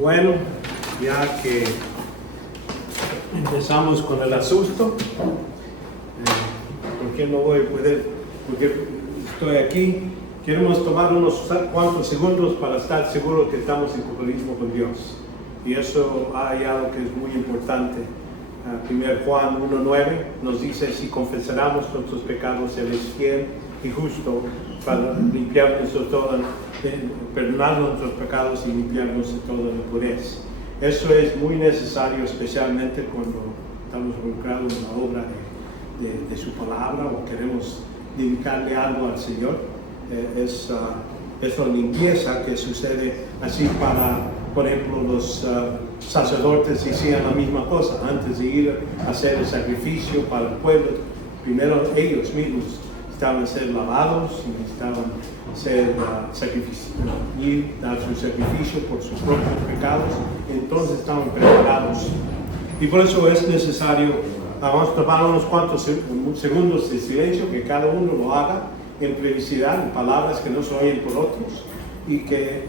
Bueno, ya que empezamos con el asusto, porque no voy a poder, porque estoy aquí, queremos tomar unos cuantos segundos para estar seguros que estamos en compañerismo con Dios. Y eso hay algo que es muy importante. 1 Juan 1:9 nos dice: si confesáramos nuestros pecados, Él es fiel y justo para limpiarnos de todo, perdonarnos nuestros pecados y limpiarnos de toda impureza. Eso es muy necesario, especialmente cuando estamos involucrados en la obra de su palabra o queremos dedicarle algo al Señor. Es la limpieza que sucede así para, por ejemplo, los sacerdotes hacían la misma cosa. Antes de ir a hacer el sacrificio para el pueblo, primero ellos mismos necesitaban ser lavados, necesitaban ser y dar su sacrificio por sus propios pecados. Entonces estaban preparados. Y por eso es necesario, vamos a tomar unos cuantos segundos de silencio, que cada uno lo haga en privacidad, en palabras que no se oyen por otros, y que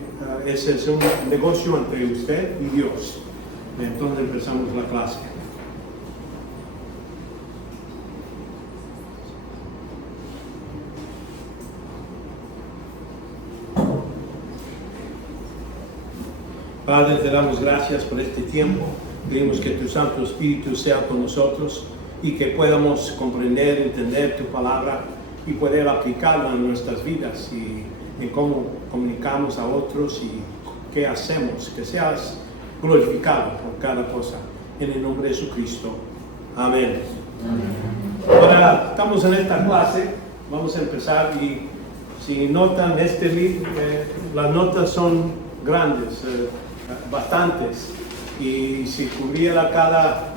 ese es un negocio entre usted y Dios. Entonces empezamos la clase. Padre, te damos gracias por este tiempo. Pedimos que tu Santo Espíritu sea con nosotros y que podamos comprender, entender tu palabra y poder aplicarla en nuestras vidas y en cómo comunicamos a otros y qué hacemos. Que seas glorificado por cada cosa. En el nombre de Jesucristo. Amén. Ahora estamos en esta clase. Vamos a empezar y si notan este libro, las notas son grandes. Bastantes, y si cubriera cada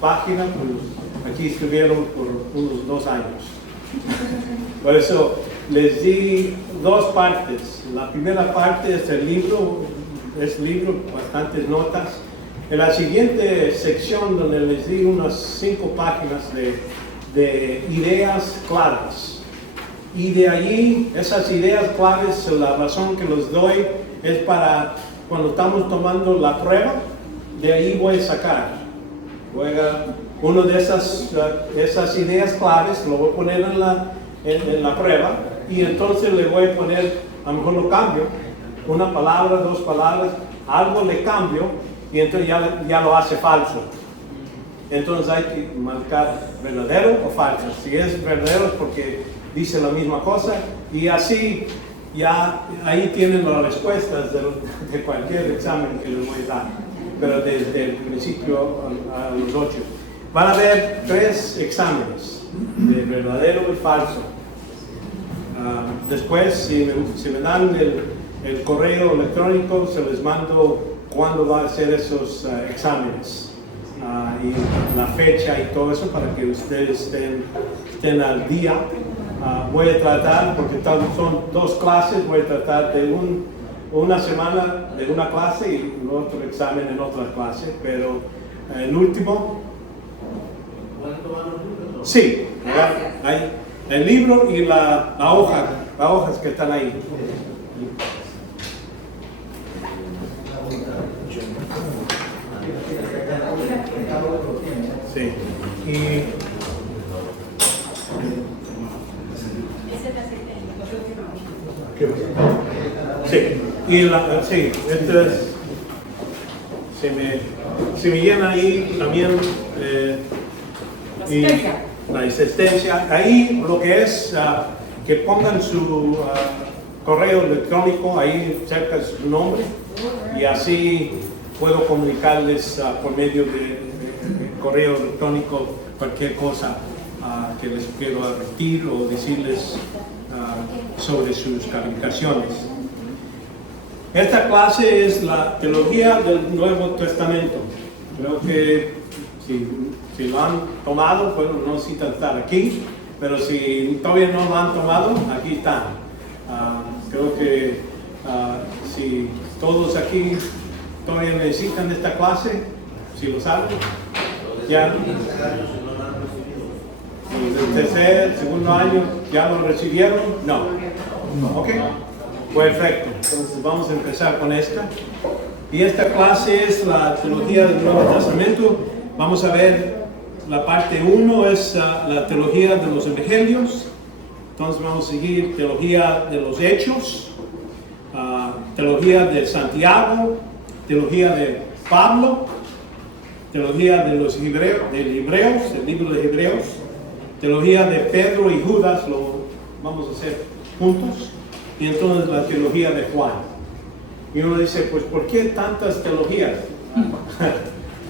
página, pues aquí estuvieron por unos 2 años. Por eso les di 2 partes. La primera parte es el libro, bastantes notas. En la siguiente sección, donde les di unas 5 páginas de ideas claves. Y de allí, esas ideas claves, la razón que los doy es para cuando estamos tomando la prueba, de ahí voy a sacar. Una de esas ideas claves lo voy a poner en la prueba y entonces le voy a poner, a lo mejor lo cambio, una palabra, 2 palabras, algo le cambio y entonces ya lo hace falso. Entonces hay que marcar verdadero o falso. Si es verdadero es porque dice la misma cosa y así ya ahí tienen las respuestas de cualquier examen que les voy a dar, pero desde el principio a los 8. Van a haber 3 exámenes, de verdadero y falso. Después, si me dan el correo electrónico, se les mando cuándo van a hacer esos exámenes y la fecha y todo eso para que ustedes estén al día. Voy a tratar, porque son 2 clases, voy a tratar de una semana de una clase y otro examen en otra clase, pero el último... Sí, hay el libro y las hojas que están ahí. Sí, sí, entonces se me llena ahí también y la existencia. Ahí lo que es que pongan su correo electrónico ahí cerca de su nombre y así puedo comunicarles por medio de correo electrónico cualquier cosa que les quiero advertir o decirles sobre sus calificaciones. Esta clase es la teología del Nuevo Testamento. Creo que si lo han tomado, pues no necesitan estar aquí, pero si todavía no lo han tomado, aquí están. Creo que si todos aquí todavía necesitan esta clase, si lo saben, ya. ¿Y el tercer, segundo año ya lo recibieron? No. ¿Ok? Perfecto. Entonces vamos a empezar con esta. Y esta clase es la teología del Nuevo Testamento. Vamos a ver la parte 1 es la teología de los evangelios. Entonces vamos a seguir teología de los hechos, teología de Santiago, teología de Pablo, teología de los hebreos, el libro de Hebreos, teología de Pedro y Judas, lo vamos a hacer juntos, y entonces la teología de Juan. Y uno dice, pues ¿por qué tantas teologías?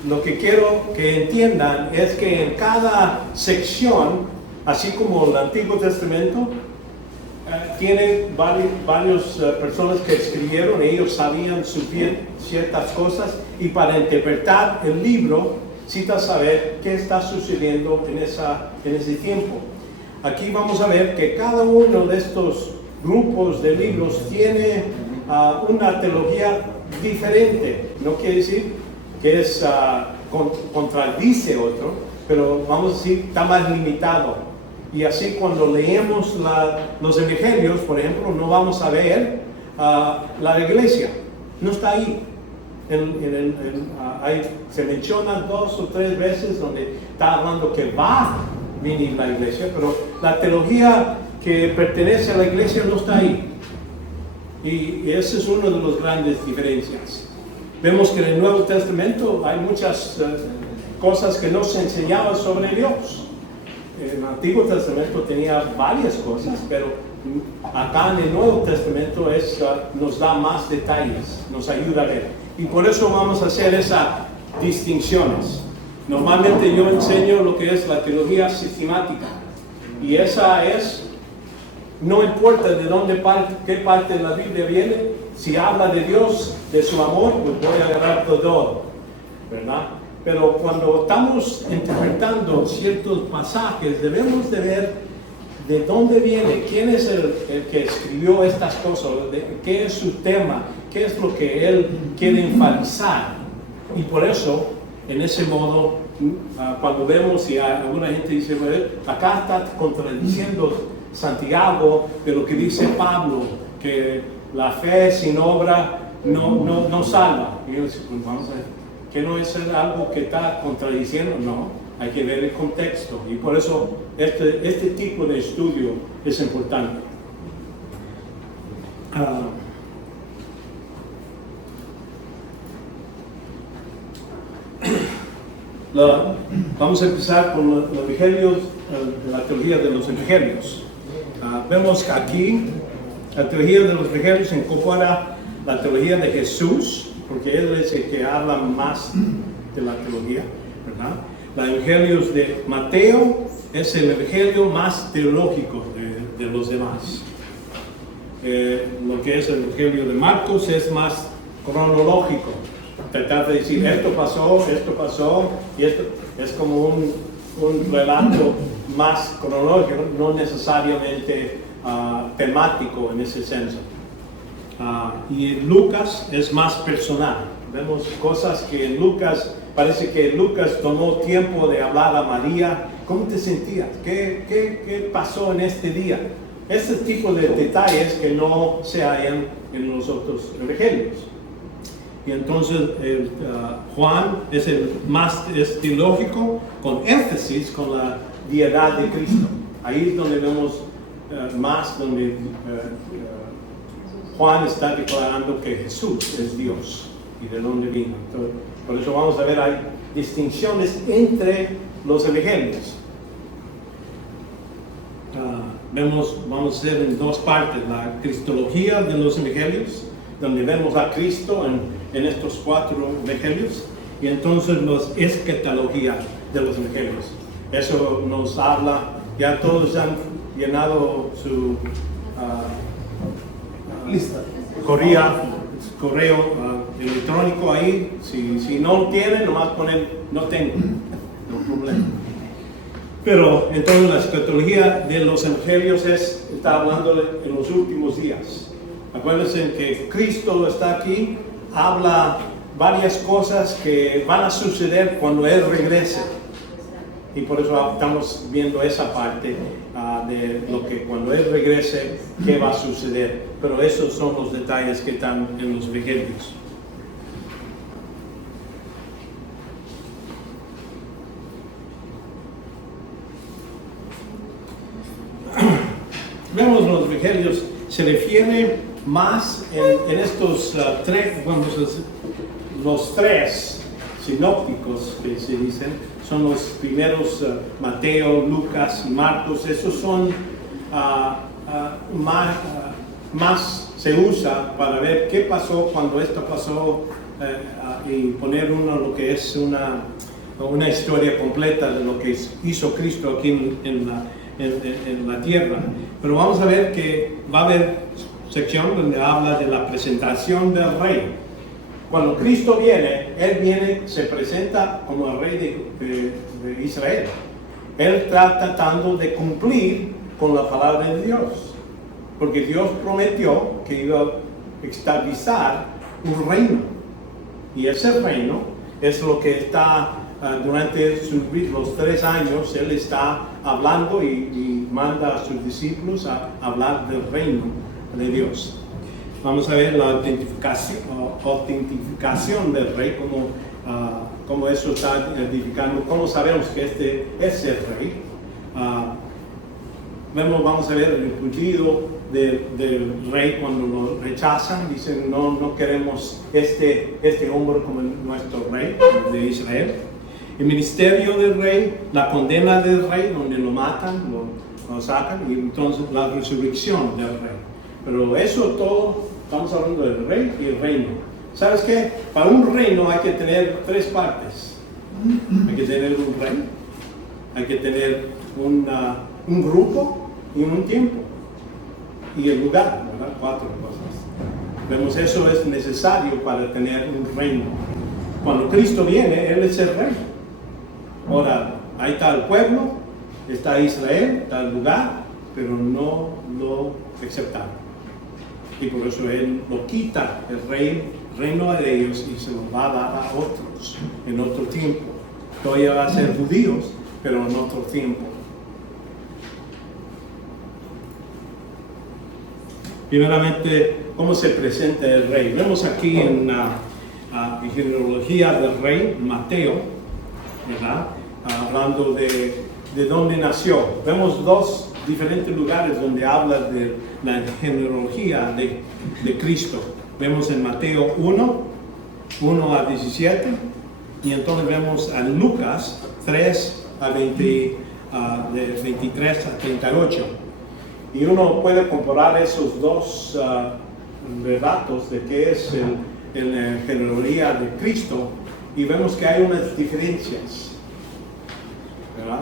Lo que quiero que entiendan es que en cada sección, así como el Antiguo Testamento, tiene varias personas que escribieron, ellos sabían ciertas cosas, y para interpretar el libro, necesitas saber qué está sucediendo en ese tiempo. Aquí vamos a ver que cada uno de estos grupos de libros tiene una teología diferente. No quiere decir que contradice otro, pero vamos a decir, está más limitado. Y así cuando leemos los evangelios, por ejemplo, no vamos a ver la iglesia. No está ahí. Se menciona 2 o 3 veces donde está hablando que va a venir la iglesia, pero la teología que pertenece a la iglesia no está ahí. Y esa es una de las grandes diferencias. Vemos que en el Nuevo Testamento hay muchas cosas que no se enseñaban sobre Dios. El Antiguo Testamento tenía varias cosas, pero acá en el Nuevo Testamento nos da más detalles, nos ayuda a ver. Y por eso vamos a hacer esas distinciones. Normalmente yo enseño lo que es la teología sistemática. Y esa es, no importa de qué parte de la Biblia viene, si habla de Dios, de su amor, pues voy a agarrar todo, ¿verdad? Pero cuando estamos interpretando ciertos pasajes, debemos de ver de dónde viene, quién es el que escribió estas cosas, qué es su tema, qué es lo que él quiere enfatizar. Y por eso, en ese modo, cuando vemos y alguna gente dice, bueno, acá está contradiciendo Santiago de lo que dice Pablo, que la fe sin obra no salva. Y yo digo, pues vamos a ver, que no es algo que está contradiciendo, no, hay que ver el contexto. Y por eso este tipo de estudio es importante. Vamos a empezar con los evangelios, la teología de los evangelios. Vemos que aquí la teología de los evangelios incorpora la teología de Jesús, porque él es el que habla más de la teología, ¿verdad? Los evangelios de Mateo es el evangelio más teológico de los demás. Lo que es el evangelio de Marcos es más cronológico. Tratar de decir esto pasó, y esto es como un relato más cronológico, no necesariamente temático en ese senso. Y Lucas es más personal. Vemos cosas que en Lucas, parece que Lucas tomó tiempo de hablar a María. ¿Cómo te sentías? ¿Qué pasó en este día? Ese tipo de detalles que no se hallan en los otros evangelios. Y entonces Juan es el más teológico, con énfasis con la deidad de Cristo. Ahí es donde vemos más, donde Juan está declarando que Jesús es Dios y de dónde vino. Entonces, por eso vamos a ver, hay distinciones entre los evangelios. Vamos a hacer en 2 partes, la cristología de los evangelios, donde vemos a Cristo en estos 4 evangelios, y entonces los escatología de los evangelios. Eso nos habla, ya todos han llenado su lista, correo electrónico ahí. Si no lo tienen, nomás ponen no tengo, no problema. Pero entonces la escatología de los evangelios está hablando en los últimos días. Acuérdense que Cristo está aquí, habla varias cosas que van a suceder cuando Él regrese. Y por eso estamos viendo esa parte de lo que cuando Él regrese, qué va a suceder. Pero esos son los detalles que están en los evangelios. evangelios se refiere más en estos tres, bueno, los tres sinópticos que se dicen, son los primeros, Mateo, Lucas y Marcos. Esos son más se usa para ver qué pasó cuando esto pasó y poner lo que es una historia completa de lo que hizo Cristo aquí en la tierra. Pero vamos a ver que va a haber sección donde habla de la presentación del rey. Cuando Cristo viene, Él viene, se presenta como el rey de Israel. Él está tratando de cumplir con la palabra de Dios, porque Dios prometió que iba a estabilizar un reino, y ese reino es lo que está durante los 3 años. Él está hablando y manda a sus discípulos a hablar del reino de Dios. Vamos a ver la autentificación del rey, cómo eso está edificando, cómo sabemos que este es el rey. Vamos a ver el puntido del rey cuando lo rechazan. Dicen, no queremos este hombre como nuestro rey de Israel. El ministerio del rey, la condena del rey, donde lo matan, lo sacan, y entonces la resurrección del rey. Pero eso todo, estamos hablando del rey y el reino. ¿Sabes qué? Para un reino hay que tener 3 partes. Hay que tener un rey, hay que tener un grupo y un tiempo. Y el lugar, ¿verdad? 4 cosas. Vemos, eso es necesario para tener un reino. Cuando Cristo viene, Él es el rey. Ahora, ahí está el pueblo, está Israel, está el lugar, pero no lo aceptaron. Y por eso Él lo quita, el reino de ellos, y se lo va a dar a otros en otro tiempo. Todavía va a ser judíos, pero en otro tiempo. Primeramente, ¿cómo se presenta el rey? Vemos aquí en la genealogía del rey, Mateo, ¿verdad? Hablando de dónde nació. Vemos 2 diferentes lugares donde habla de la genealogía de Cristo. Vemos en Mateo 1 a 17, y entonces vemos a Lucas 3 a 20, de 23 a 38. Y uno puede comparar esos 2 relatos de qué es la genealogía de Cristo, y vemos que hay unas diferencias, ¿verdad?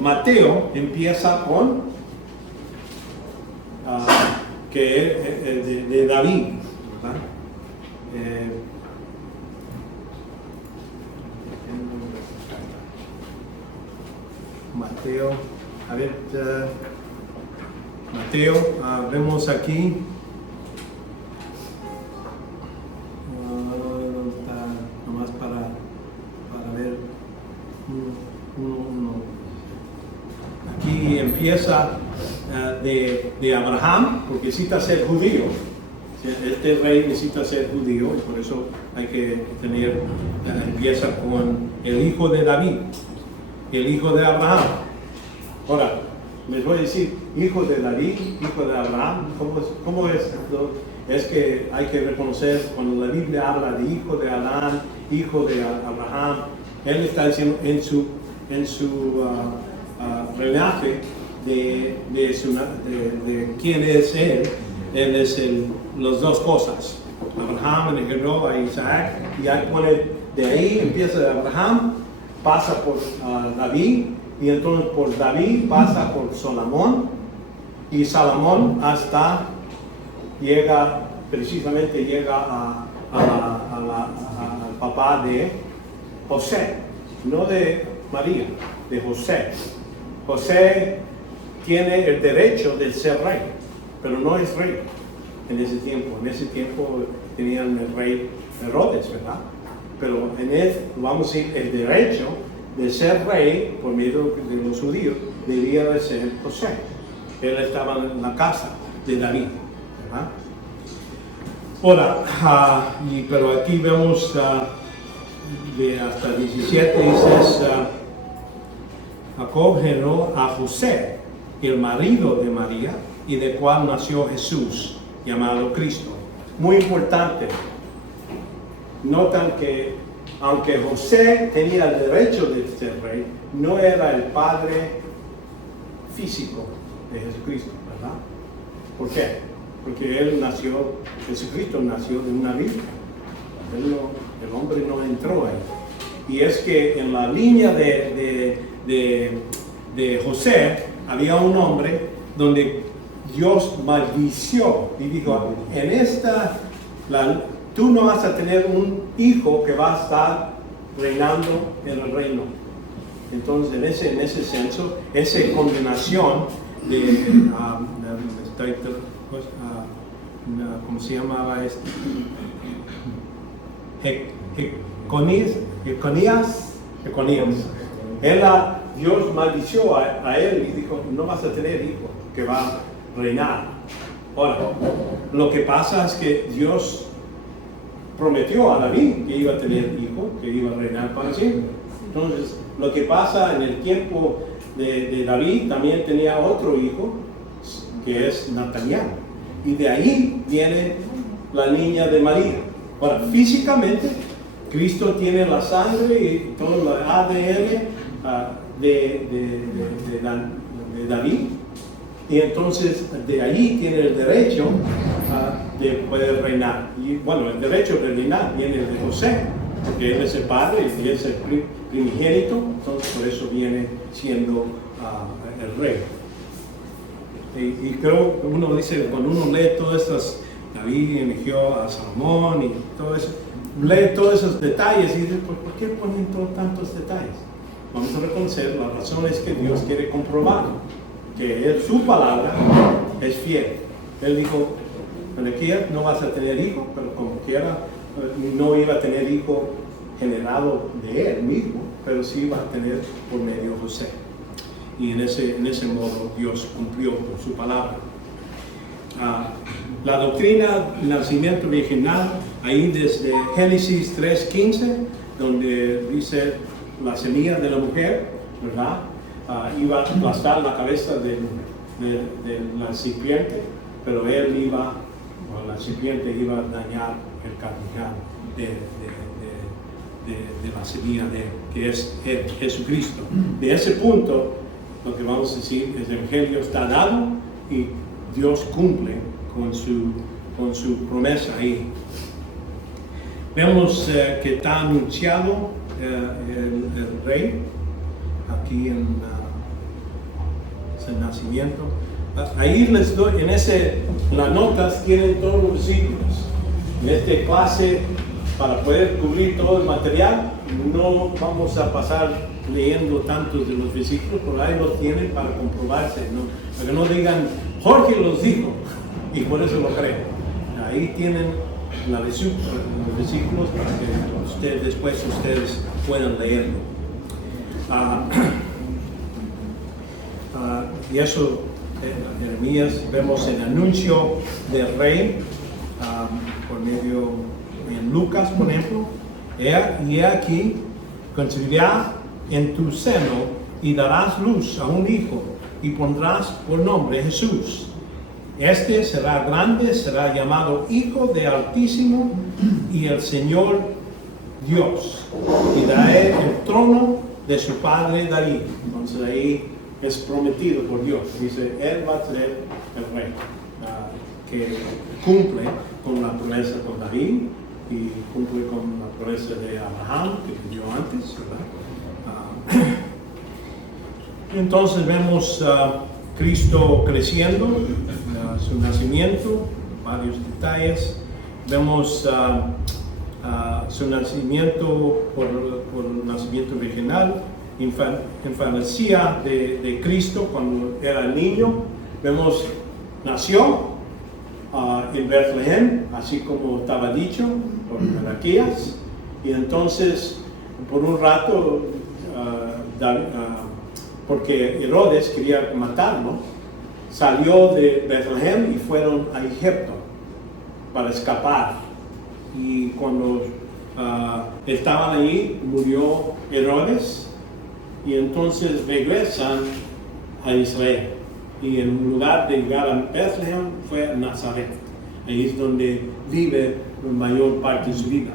Mateo empieza con de David, ¿verdad? Mateo, a ver, Mateo, vemos aquí, nomás para ver, aquí empieza de Abraham, porque necesita ser judío. Este rey necesita ser judío, y por eso hay que tener, empieza con el hijo de David, el hijo de Abraham. Ahora, les voy a decir, hijo de David, hijo de Abraham, ¿cómo es esto? Es que hay que reconocer, cuando la Biblia habla de hijo de Adán, hijo de Abraham, él está diciendo en su linaje de quién es él. Él es las 2 cosas. Abraham engendró a Isaac, y ahí pone, de ahí empieza de Abraham, pasa por David, y entonces por David pasa por Salomón, y Salomón hasta precisamente llega al papá de José, no de María, de José. José tiene el derecho de ser rey, pero no es rey en ese tiempo. En ese tiempo tenían el rey Herodes, ¿verdad? Pero en él, vamos a decir, el derecho de ser rey por medio de los judíos debía de ser José. Él estaba en la casa de David, ¿verdad? Ahora, pero aquí vemos de hasta 17, dices, Jacob generó a José, el marido de María, y de cual nació Jesús, llamado Cristo. Muy importante, notan que aunque José tenía el derecho de ser rey, no era el padre físico de Jesucristo, ¿verdad? ¿Por qué? Porque Jesucristo nació de una virgen. El hombre no entró ahí. Y es que en la línea de José había un hombre donde Dios maldició y dijo, tú no vas a tener un hijo que va a estar reinando en el reino. Entonces, en ese senso, esa condenación ¿cómo se llamaba esto? Jeconías. Dios maldició a él y dijo, no vas a tener hijo que va a reinar. Ahora, lo que pasa es que Dios prometió a David que iba a tener hijo, que iba a reinar para siempre. Entonces, lo que pasa en el tiempo de David, también tenía otro hijo, que es Natanael. Y de ahí viene la niña de María. Ahora, físicamente, Cristo tiene la sangre y todo el ADN de David. Y entonces, de allí tiene el derecho de poder reinar. Y bueno, el derecho de reinar viene de José, porque él es el padre y es el primogénito, entonces por eso viene siendo el rey. Y creo que uno dice, cuando uno lee todas estas, David eligió a Salomón y todo eso, lee todos esos detalles y dice, ¿por qué ponen tantos detalles? Vamos a reconocer, la razón es que Dios quiere comprobar que su palabra es fiel. Él dijo, cuando quiera no vas a tener hijo, pero como quiera no iba a tener hijo generado de él mismo, pero sí iba a tener por medio de José. Y en ese modo Dios cumplió con su palabra. La doctrina del nacimiento virginal, ahí desde Génesis 3:15, donde dice la semilla de la mujer, ¿verdad? Iba a aplastar la cabeza de la serpiente, pero la serpiente iba a dañar el carnal de la semilla de él, que es Jesucristo. De ese punto, lo que vamos a decir es el Evangelio está dado y Dios cumple con su promesa ahí. Vemos que está anunciado el rey aquí en ese nacimiento. Ahí les doy, en las notas tienen todos los versículos. En esta clase, para poder cubrir todo el material, no vamos a pasar leyendo tantos de los versículos, pero ahí los tienen para comprobarse, ¿no? Para que no digan, Jorge los dijo, y por eso lo creen. Ahí tienen los versículos para que después ustedes puedan leerlo. Y eso, en Jeremías, vemos el anuncio del rey por medio en Lucas, por ejemplo. Y aquí concebirá en tu seno y darás luz a un hijo y pondrás por nombre Jesús. Este será grande, será llamado Hijo de Altísimo y el Señor Dios, y dará el trono de su padre David. Entonces ahí es prometido por Dios. Dice, él va a ser el rey, que cumple con la promesa con David y cumple con la promesa de Abraham que vivió antes, ¿verdad? Entonces vemos Cristo creciendo, su nacimiento, varios detalles. Vemos su nacimiento por el nacimiento virginal, infancia de Cristo cuando era niño. Vemos, nació en Betlehem, así como estaba dicho por Malaquías, y entonces por un rato, porque Herodes quería matarlo, salió de Betlehem y fueron a Egipto para escapar. Y cuando estaban allí, murió Herodes, y entonces regresan a Israel. y en lugar de llegar a Bethlehem fue a Nazaret. Ahí es donde vive la mayor parte de su vida.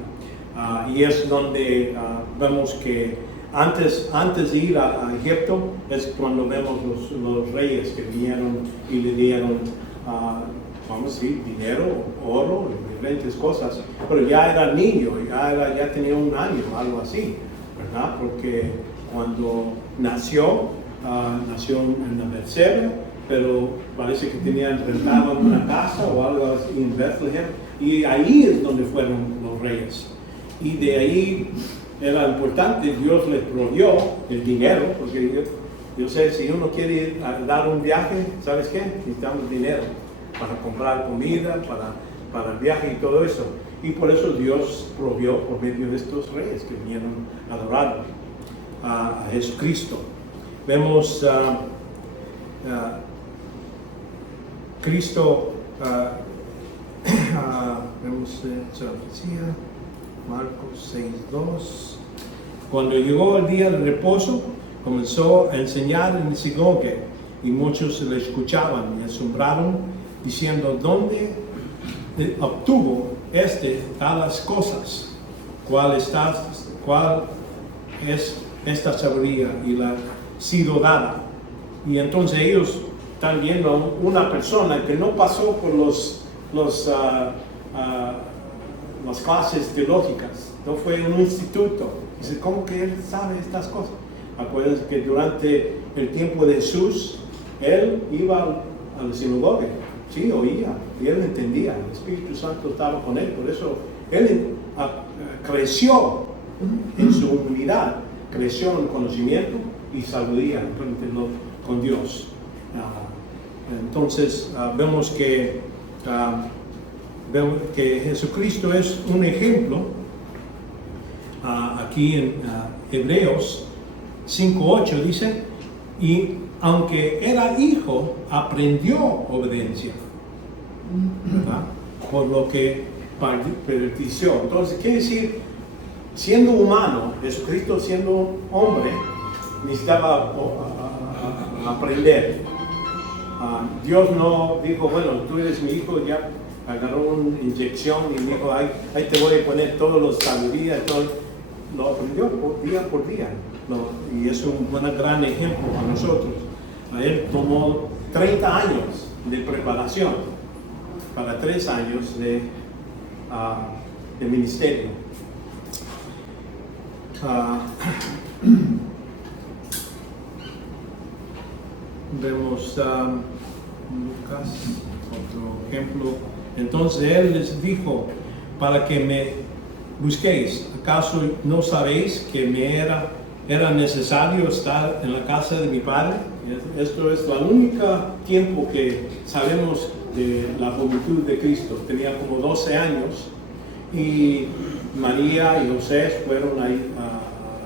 Y es donde vemos que antes de ir a Egipto es cuando vemos los reyes que vinieron y le dieron, vamos a decir, dinero, oro, diferentes cosas. Pero ya era niño, ya tenía 1 año, algo así, ¿verdad? Porque cuando nació en la Berseba, pero parece que tenían rentado una casa o algo así en Bethlehem, y ahí es donde fueron los reyes. Y de ahí era importante, Dios les proveyó el dinero, porque yo sé, si uno quiere dar un viaje, ¿sabes qué? Necesitamos dinero para comprar comida, para el viaje y todo eso. Y por eso Dios proveyó por medio de estos reyes que vinieron a adorar a Jesucristo. Vemos Cristo, vemos Marcos 6:2. Cuando llegó el día del reposo, comenzó a enseñar en la sinagoga y muchos le escuchaban y asombraron, diciendo: ¿dónde obtuvo tales cosas? ¿Cuál es esta sabiduría y la sido dada? Y entonces ellos están viendo a una persona que no pasó por las clases teológicas, no fue en un instituto. Dice, ¿cómo que él sabe estas cosas? Acuérdense que durante el tiempo de Jesús, él iba a la sinagoga, sí, oía, y él entendía, el Espíritu Santo estaba con él, por eso él creció en su humildad, creció en conocimiento y sabiduría con Dios. Entonces vemos que Jesucristo es un ejemplo. Aquí en Hebreos 5:8 dice: y aunque era hijo, aprendió obediencia, ¿verdad? Por lo que padeció. Entonces quiere decir, siendo humano, Jesucristo siendo hombre, necesitaba aprender. Dios no dijo, bueno, tú eres mi hijo, ya agarró una inyección y dijo, ahí te voy a poner todos los sabiduría, todo. Lo aprendió día por día. Y es un gran ejemplo para nosotros. A él tomó 30 años de preparación para 3 años de ministerio. Vemos Lucas, otro ejemplo. Entonces él les dijo, para que me busquéis, ¿acaso no sabéis que me era necesario estar en la casa de mi padre? Esto es el único tiempo que sabemos de la juventud de Cristo. Tenía como 12 años y María y José fueron ahí a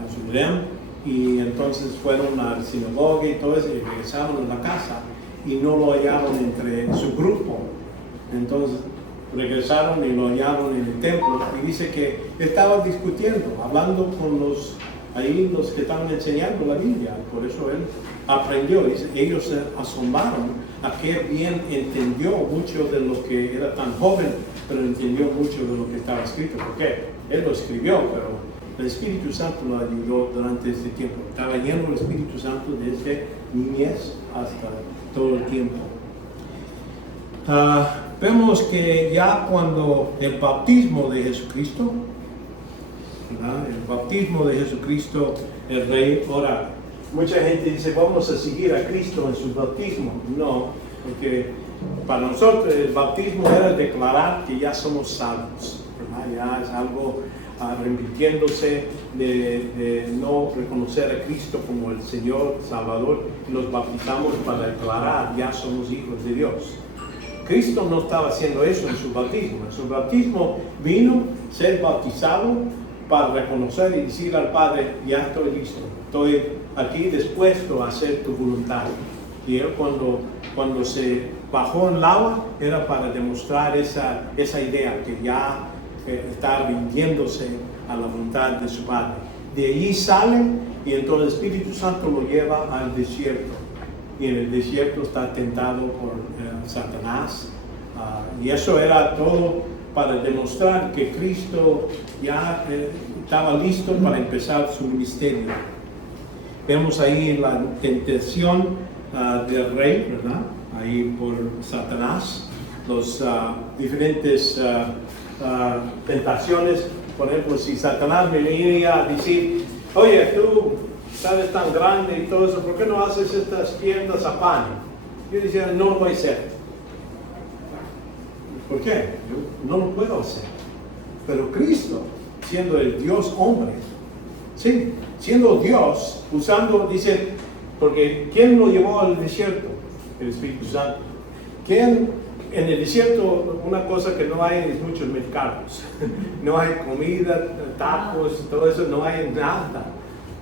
Jerusalén, y entonces fueron a la sinagoga y todo eso, y regresaron a la casa y no lo hallaron entre su grupo. Entonces regresaron y lo hallaron en el templo, y dice que estaban discutiendo, hablando con los que estaban enseñando la Biblia. Por eso él aprendió. Dice, ellos se asombraron a que bien entendió mucho de lo que era tan joven, pero entendió mucho de lo que estaba escrito, porque él lo escribió, pero el Espíritu Santo lo ayudó durante este tiempo. Estaba lleno del Espíritu Santo desde niñez hasta todo el tiempo. Vemos que ya cuando el bautismo de Jesucristo, ¿verdad? El bautismo de Jesucristo, el Rey, ahora, mucha gente dice, vamos a seguir a Cristo en su bautismo. No, porque para nosotros el bautismo era declarar que ya somos salvos, ¿verdad? Ya es algo arrepintiéndose de no reconocer a Cristo como el Señor Salvador, y nos bautizamos para declarar ya somos hijos de Dios. Cristo no estaba haciendo eso en su bautismo. En su bautismo vino ser bautizado para reconocer y decir al Padre, ya estoy listo, estoy aquí dispuesto a hacer tu voluntad. Y él cuando se bajó en el agua era para demostrar esa idea, que ya está rindiéndose a la voluntad de su Padre. De allí sale y entonces el Espíritu Santo lo lleva al desierto. y en el desierto está tentado por Satanás. Y eso era todo para demostrar que Cristo ya estaba listo para empezar su ministerio. Vemos ahí la tentación del rey, ¿verdad? Ahí por Satanás, los diferentes tentaciones. Por ejemplo, si Satanás me venía a decir, oye, tú sabes tan grande y todo eso, ¿por qué no haces estas piedras a pan? Yo decía, no lo voy a hacer. ¿Por qué? Yo no lo puedo hacer. Pero Cristo, siendo el Dios hombre, sí, siendo Dios, usando, dice, porque ¿quién lo llevó al desierto? El Espíritu Santo. ¿Quién? En el desierto, una cosa que no hay es muchos mercados. No hay comida, tacos, todo eso, no hay nada,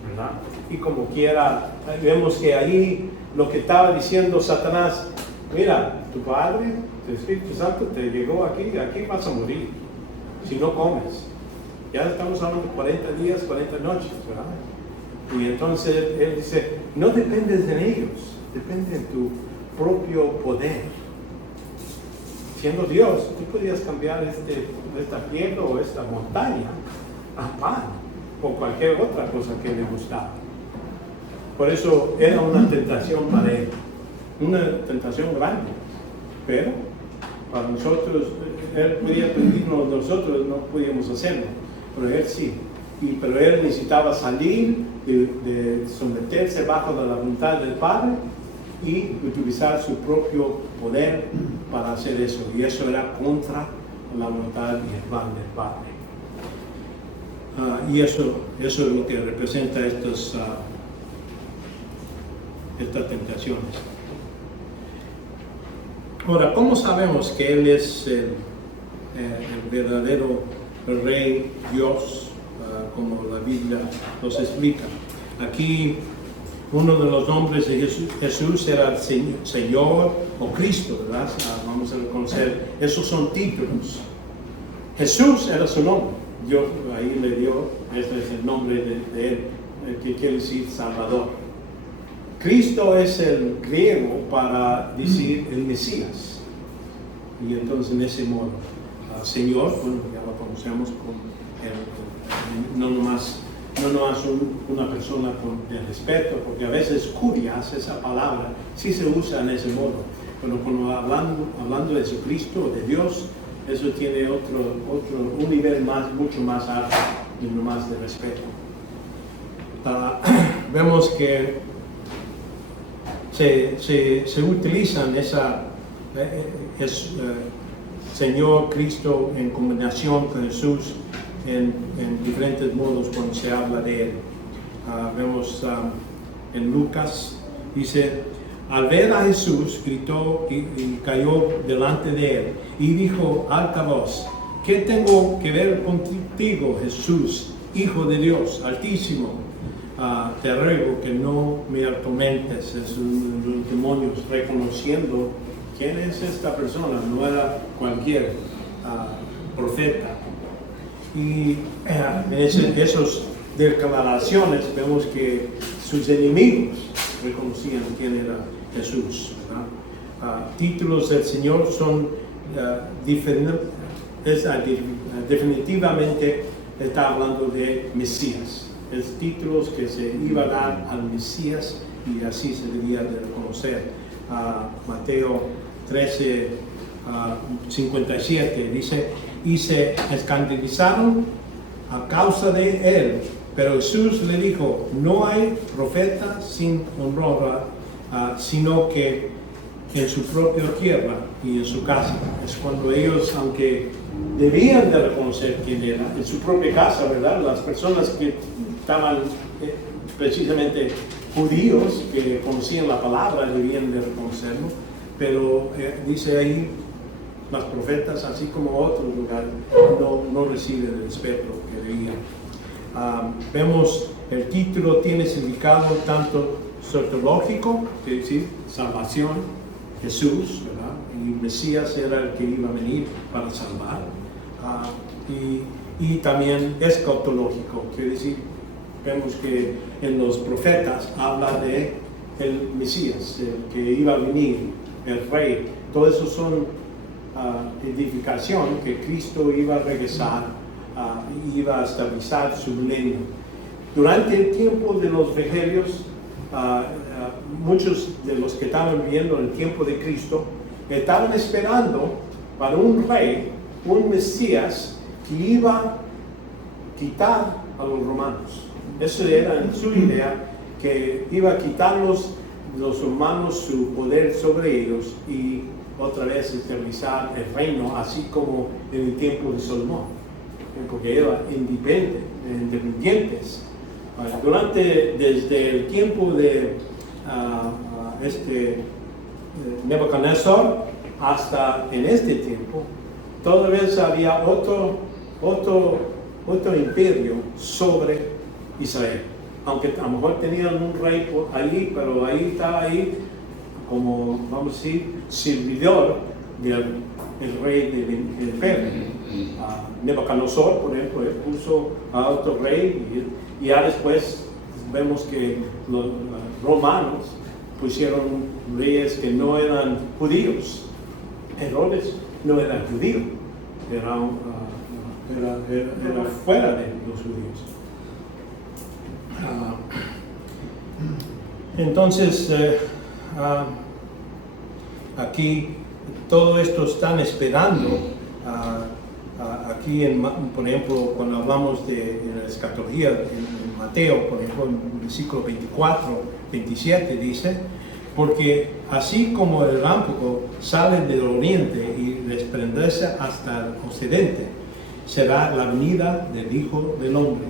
¿verdad? Y como quiera, vemos que ahí lo que estaba diciendo Satanás, mira, tu Padre, tu Espíritu Santo te llegó aquí vas a morir, si no comes. Ya estamos hablando de 40 días, 40 noches, ¿verdad? Y entonces él dice, no dependes de ellos, depende de tu propio poder. Siendo Dios, tú podías cambiar esta piedra o esta montaña a pan o cualquier otra cosa que le gustaba. Por eso era una tentación para él, una tentación grande. Pero para nosotros, él podía pedirnos, nosotros no podíamos hacerlo, pero él sí. Pero él necesitaba salir de someterse bajo la voluntad del Padre y utilizar su propio poder para hacer eso. Y eso era contra la voluntad y el plan del Padre. Y eso es lo que representa estas tentaciones. Ahora, ¿cómo sabemos que Él es el verdadero Rey Dios, como la Biblia nos explica? Aquí uno de los nombres de Jesús era Señor o Cristo, ¿verdad? Vamos a reconocer, esos son títulos. Jesús era su nombre, Dios ahí le dio, este es el nombre de Él, que quiere decir Salvador. Cristo es el griego para decir el Mesías. Y entonces en ese modo, Señor, bueno, ya lo conocemos con no nomás una persona de respeto, porque a veces curias, esa palabra, sí se usa en ese modo, pero cuando hablando de Jesucristo, de Dios, eso tiene un nivel mucho más alto y no más de respeto. Vemos que se utilizan Señor Cristo en combinación con Jesús en diferentes modos cuando se habla de Él. Vemos en Lucas, dice, al ver a Jesús, gritó y cayó delante de Él y dijo alta voz, ¿qué tengo que ver contigo, Jesús, Hijo de Dios Altísimo? Te ruego que no me atormentes. Es los demonios reconociendo quién es esta persona, no era cualquier profeta. Y en esas declaraciones vemos que sus enemigos reconocían quién era Jesús, ¿verdad? Títulos del Señor son definitivamente está hablando de Mesías. Es títulos que se iba a dar al Mesías y así se debía de reconocer. Mateo 13, 57 dice, y se escandalizaron a causa de él, pero Jesús le dijo, no hay profeta sin honra, sino que en su propia tierra y en su casa. Es cuando ellos, aunque debían de reconocer quién era, en su propia casa, ¿verdad? Las personas que estaban precisamente judíos, que conocían la palabra, debían de reconocerlo, pero dice ahí, los profetas, así como otros lugares, no reciben el respeto que debían. Vemos, el título tiene significado tanto sociológico, que es decir, salvación, Jesús, ¿verdad? Y Mesías era el que iba a venir para salvar. Y también escatológico, quiere decir, vemos que en los profetas habla de el Mesías, el que iba a venir, el Rey. Todo eso son edificación que Cristo iba a regresar, iba a estabilizar su milenio. Durante el tiempo de los evangelios, muchos de los que estaban viviendo en el tiempo de Cristo estaban esperando para un rey, un Mesías que iba a quitar a los romanos. Eso era en su idea, que iba a quitarlos los romanos su poder sobre ellos y otra vez estabilizar el reino, así como en el tiempo de Salomón, porque eran independientes. Desde el tiempo de Nebuchadnezzar hasta en este tiempo, todavía había otro imperio sobre Israel. Aunque a lo mejor tenían un rey allí, pero ahí estaba como, vamos a decir, servidor del rey del imperio. Nebuchadnezzar, por ejemplo, él puso a otro rey y ya después vemos que los romanos pusieron reyes que no eran judíos. Herodes no era judío, era fuera de los judíos. Entonces, aquí todo esto están esperando. Aquí, por ejemplo, cuando hablamos de la escatología, en Mateo, por ejemplo, en el versículo 24, 27, dice: porque así como el relámpago sale del oriente y resplandece hasta el occidente, será la venida del Hijo del Hombre.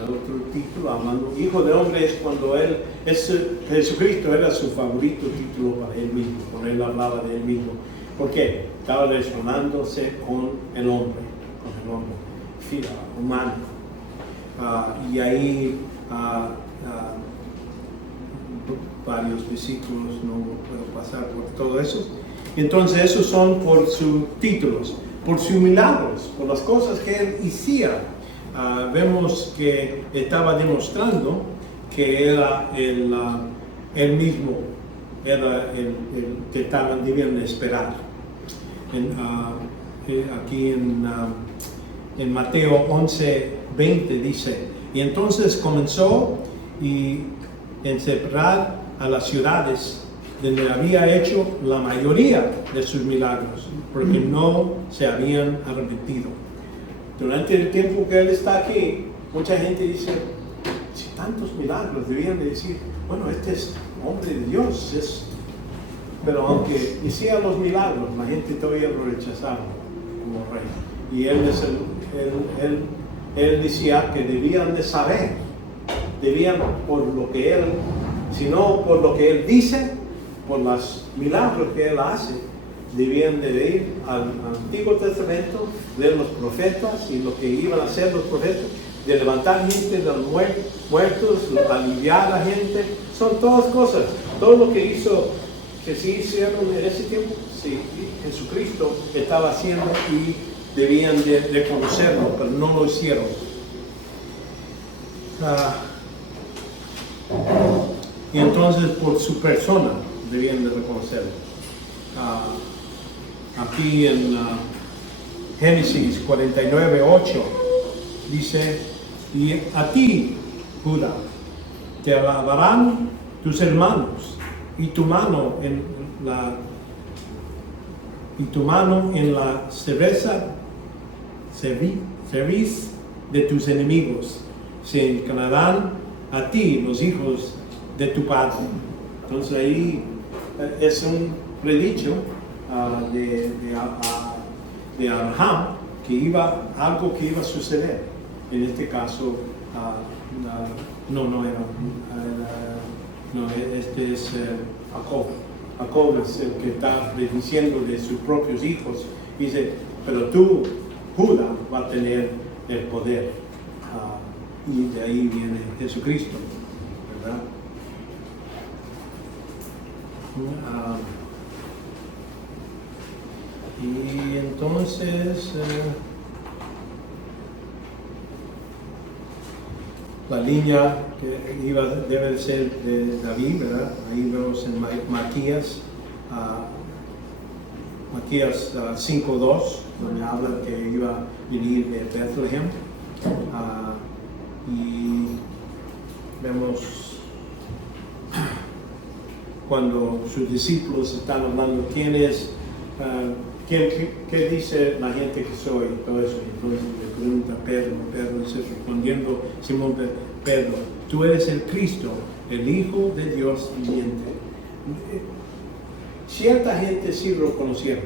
Otro título, hablando, Hijo del Hombre, es cuando Jesucristo era su favorito título para él mismo, cuando él hablaba de él mismo. ¿Por qué? Estaba relacionándose con el hombre humano. Y ahí varios versículos, no puedo pasar por todo eso. Entonces, esos son por sus títulos, por sus milagros, por las cosas que él hacía. Vemos que estaba demostrando que era él mismo, era el que debían esperar. Aquí en Mateo 11, 20 dice: y entonces comenzó a encerrar a las ciudades donde había hecho la mayoría de sus milagros, porque no se habían arrepentido. Durante el tiempo que él está aquí, mucha gente dice: si tantos milagros, debían de decir, bueno, este es hombre de Dios. Pero aunque hacía los milagros, la gente todavía lo rechazaba como rey. Y él decía que debían de saber, por lo que él, sino por lo que él dice, por los milagros que él hace, debían de ir al Antiguo Testamento, leer los profetas y lo que iban a hacer los profetas, de levantar gente de los muertos, aliviar a la gente. Son todas cosas, todo lo que hizo, que sí hicieron en ese tiempo, sí, Jesucristo estaba haciendo y debían de reconocerlo, pero no lo hicieron. Y entonces por su persona debían de reconocerlo. Aquí en Génesis 49, 8 dice: y a ti, Judá, te alabarán tus hermanos, y tu mano en la cerviz de tus enemigos. Se inclinarán a ti los hijos de tu padre. Entonces ahí es un predicho de Abraham, algo que iba a suceder. En este caso, este es Jacob. Jacob es el que está prediciendo de sus propios hijos. Dice: pero tú, Judá, va a tener el poder. Y de ahí viene Jesucristo, ¿verdad? Y entonces la línea que debe de ser de David, ¿verdad? Ahí vemos en Matías 5:2, donde habla que iba a venir de Bethlehem. Y vemos cuando sus discípulos están hablando, ¿quién es? ¿Qué dice la gente que soy? Todo eso. Entonces le pregunta Pedro dice, respondiendo Simón Pedro, tú eres el Cristo, el Hijo de Dios viviente. Cierta gente sí lo conocieron.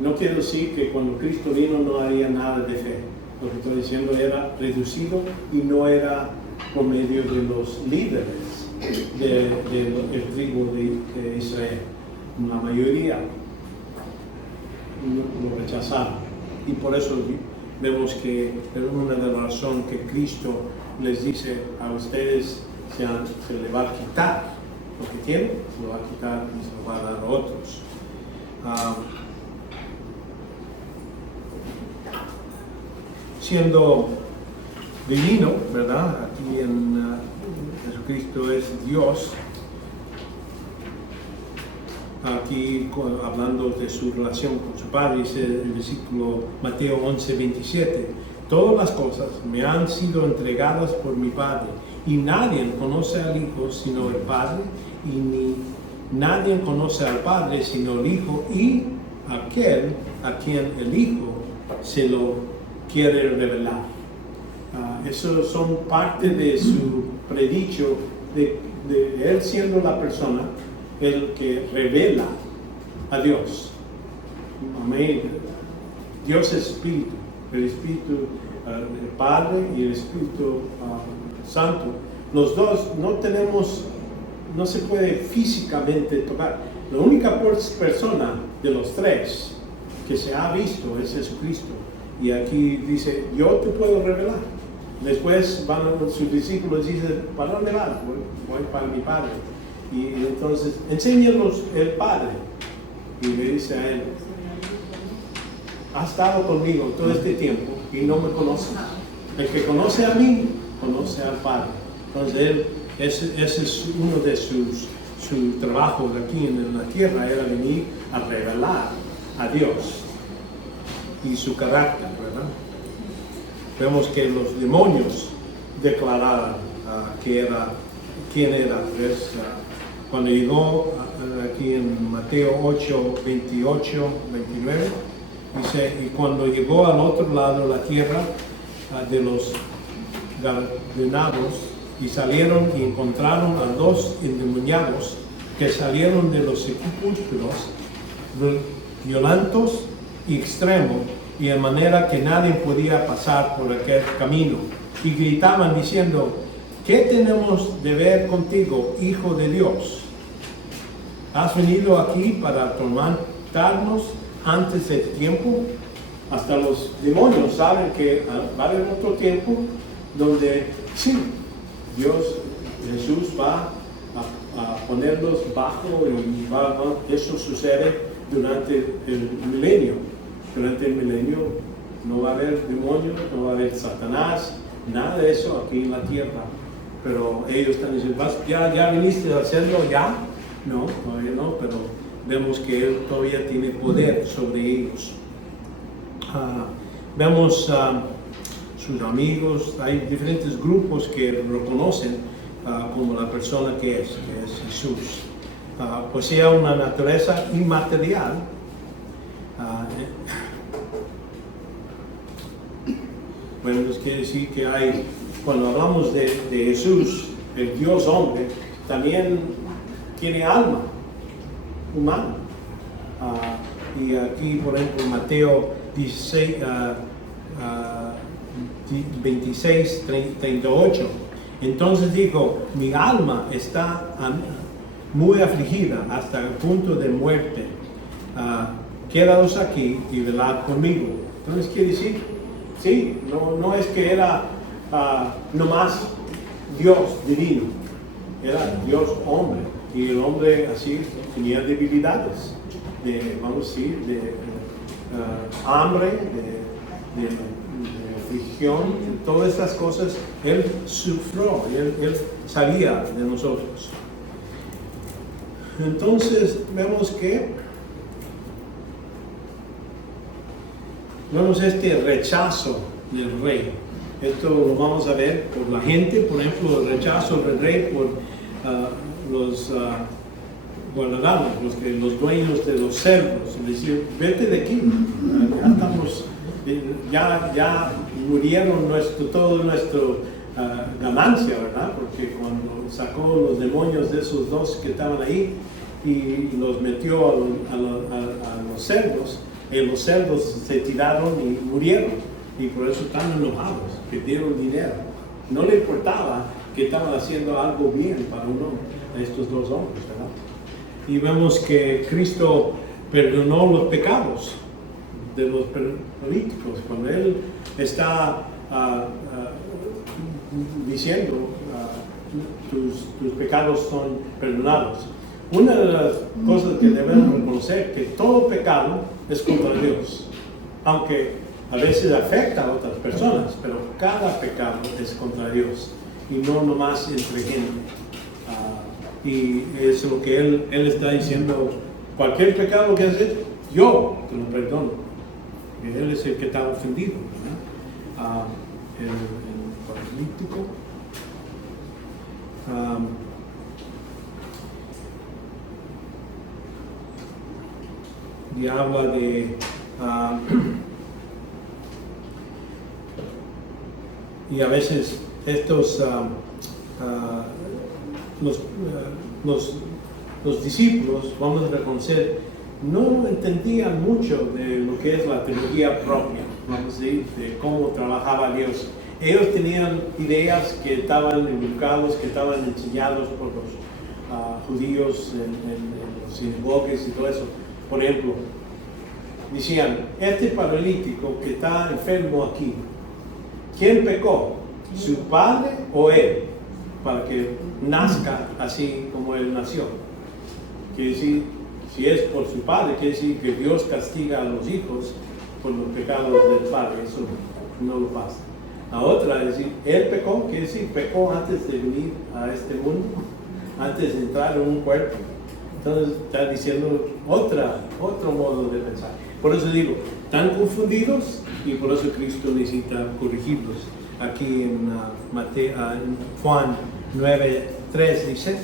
No quiero decir que cuando Cristo vino no había nada de fe. Lo que estoy diciendo era reducido y no era por medio de los líderes del tribu de Israel. La mayoría lo rechazaron. Y por eso vemos que es una de las razones que Cristo les dice a ustedes se le va a quitar lo que tienen, se lo va a quitar y se lo va a dar a otros. Siendo divino, ¿verdad? Aquí en Jesucristo es Dios. Aquí hablando de su relación con su Padre, dice el versículo Mateo 11:27, todas las cosas me han sido entregadas por mi Padre, y nadie conoce al Hijo sino el Padre, y ni nadie conoce al Padre sino el Hijo, y aquel a quien el Hijo se lo quiere revelar. Eso son parte de su predicho de él siendo la persona el que revela a Dios. Amén. Dios es Espíritu, el Espíritu, el Padre y el Espíritu Santo. Los dos no se puede físicamente tocar. La única persona de los tres que se ha visto es Jesucristo. Y aquí dice, yo te puedo revelar. Después van sus discípulos y dicen, ¿para dónde vas? Voy para mi Padre. Y entonces, enséñanos el Padre. Y le dice a él, has estado conmigo todo este tiempo y no me conoces. El que conoce a mí, conoce al Padre. Entonces, ese es uno de su trabajo aquí en la tierra, era venir a revelar a Dios y su carácter, ¿verdad? Vemos que los demonios declararon quién era. Cuando llegó aquí en Mateo 8, 28, 29, dice, y cuando llegó al otro lado de la tierra de los Gadarenos, y salieron y encontraron a dos endemoniados que salieron de los sepulcros, violentos y extremos, y de manera que nadie podía pasar por aquel camino, y gritaban diciendo, ¿qué tenemos de ver contigo, Hijo de Dios? ¿Has venido aquí para atormentarnos antes del tiempo? Hasta los demonios saben que va a haber otro tiempo donde sí, Jesús va a ponerlos bajo y eso sucede durante el milenio. Durante el milenio no va a haber demonios, no va a haber Satanás, nada de eso aquí en la tierra. Pero ellos están diciendo, ¿ya viniste a hacerlo ya? No, todavía no, pero vemos que Él todavía tiene poder sobre ellos. Vemos sus amigos, hay diferentes grupos que lo conocen como la persona que es Jesús. Posee una naturaleza inmaterial. Bueno, eso quiere decir que cuando hablamos de Jesús, el Dios hombre, también tiene alma humana. Y aquí, por ejemplo, Mateo 26, 38. Entonces dijo, mi alma está muy afligida hasta el punto de muerte. Quedaos aquí y velad conmigo. Entonces quiere decir, sí, no es que era nomás Dios divino, era Dios hombre. Y el hombre así tenía debilidades, vamos a decir, de hambre, de aflicción, todas estas cosas Él sufrió, él sabía de nosotros. Entonces vemos este rechazo del rey. Esto lo vamos a ver por la gente, por ejemplo, el rechazo del rey por los guardados, los dueños de los cerdos. Decían, vete de aquí, ya murieron toda nuestra ganancia, ¿verdad? Porque cuando sacó los demonios de esos dos que estaban ahí y los metió a los cerdos, los cerdos se tiraron y murieron. Y por eso están enojados, que dieron dinero. No le importaba que estaban haciendo algo bien para estos dos hombres, ¿verdad? Y vemos que Cristo perdonó los pecados de los políticos. Cuando Él está diciendo, tus pecados son perdonados. Una de las cosas que debemos reconocer es que todo pecado es contra Dios. Aunque a veces afecta a otras personas, pero cada pecado es contra Dios y no nomás entre gente. Y es lo que él está diciendo, cualquier pecado que haces, yo te lo perdono. Y Él es el que está ofendido, ¿verdad? El paralítico. Y habla de y a veces estos los discípulos, vamos a reconocer, no entendían mucho de lo que es la teología propia, vamos a decir, de cómo trabajaba Dios. Ellos tenían ideas que estaban inculcados, que estaban enseñados por los judíos en los sinagogas y todo eso. Por ejemplo, decían, este paralítico que está enfermo aquí, ¿quién pecó? ¿Su padre o él? Para que nazca así como él nació. Quiere decir, si es por su padre, quiere decir que Dios castiga a los hijos por los pecados del padre. Eso no lo pasa. La otra es decir, él pecó, quiere decir, pecó antes de venir a este mundo, antes de entrar en un cuerpo. Entonces está diciendo otro modo de pensar. Por eso digo, están confundidos y por eso Cristo necesita corregirlos. Aquí en Juan 9:3 dice,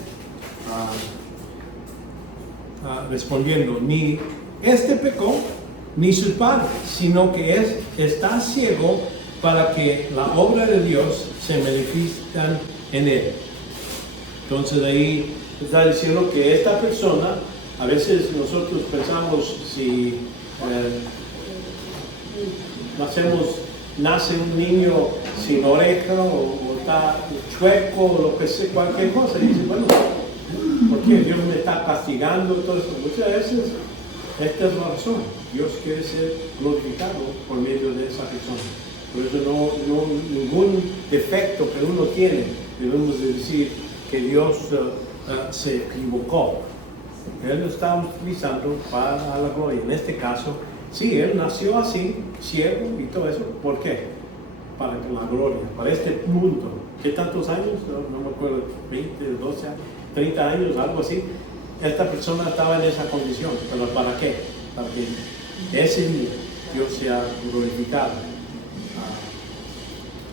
respondiendo, ni este pecó, ni sus padres, sino que está ciego para que la obra de Dios se manifieste en él. Entonces ahí está diciendo que esta persona, a veces nosotros pensamos si nace un niño sin oreja o está chueco o lo que sea, cualquier cosa, y dice, bueno, ¿por qué Dios me está castigando? Todo eso. Muchas veces esta es la razón. Dios quiere ser glorificado por medio de esa persona. Por eso ningún defecto que uno tiene, debemos de decir que Dios se equivocó. Él lo está utilizando para la gloria. En este caso, sí, Él nació así, ciego y todo eso. ¿Por qué? Para que la gloria, para este mundo. ¿Qué tantos años? No me acuerdo, 20, 12, 30 años, algo así. Esta persona estaba en esa condición. ¿Pero para qué? Para que ese día Dios sea glorificado.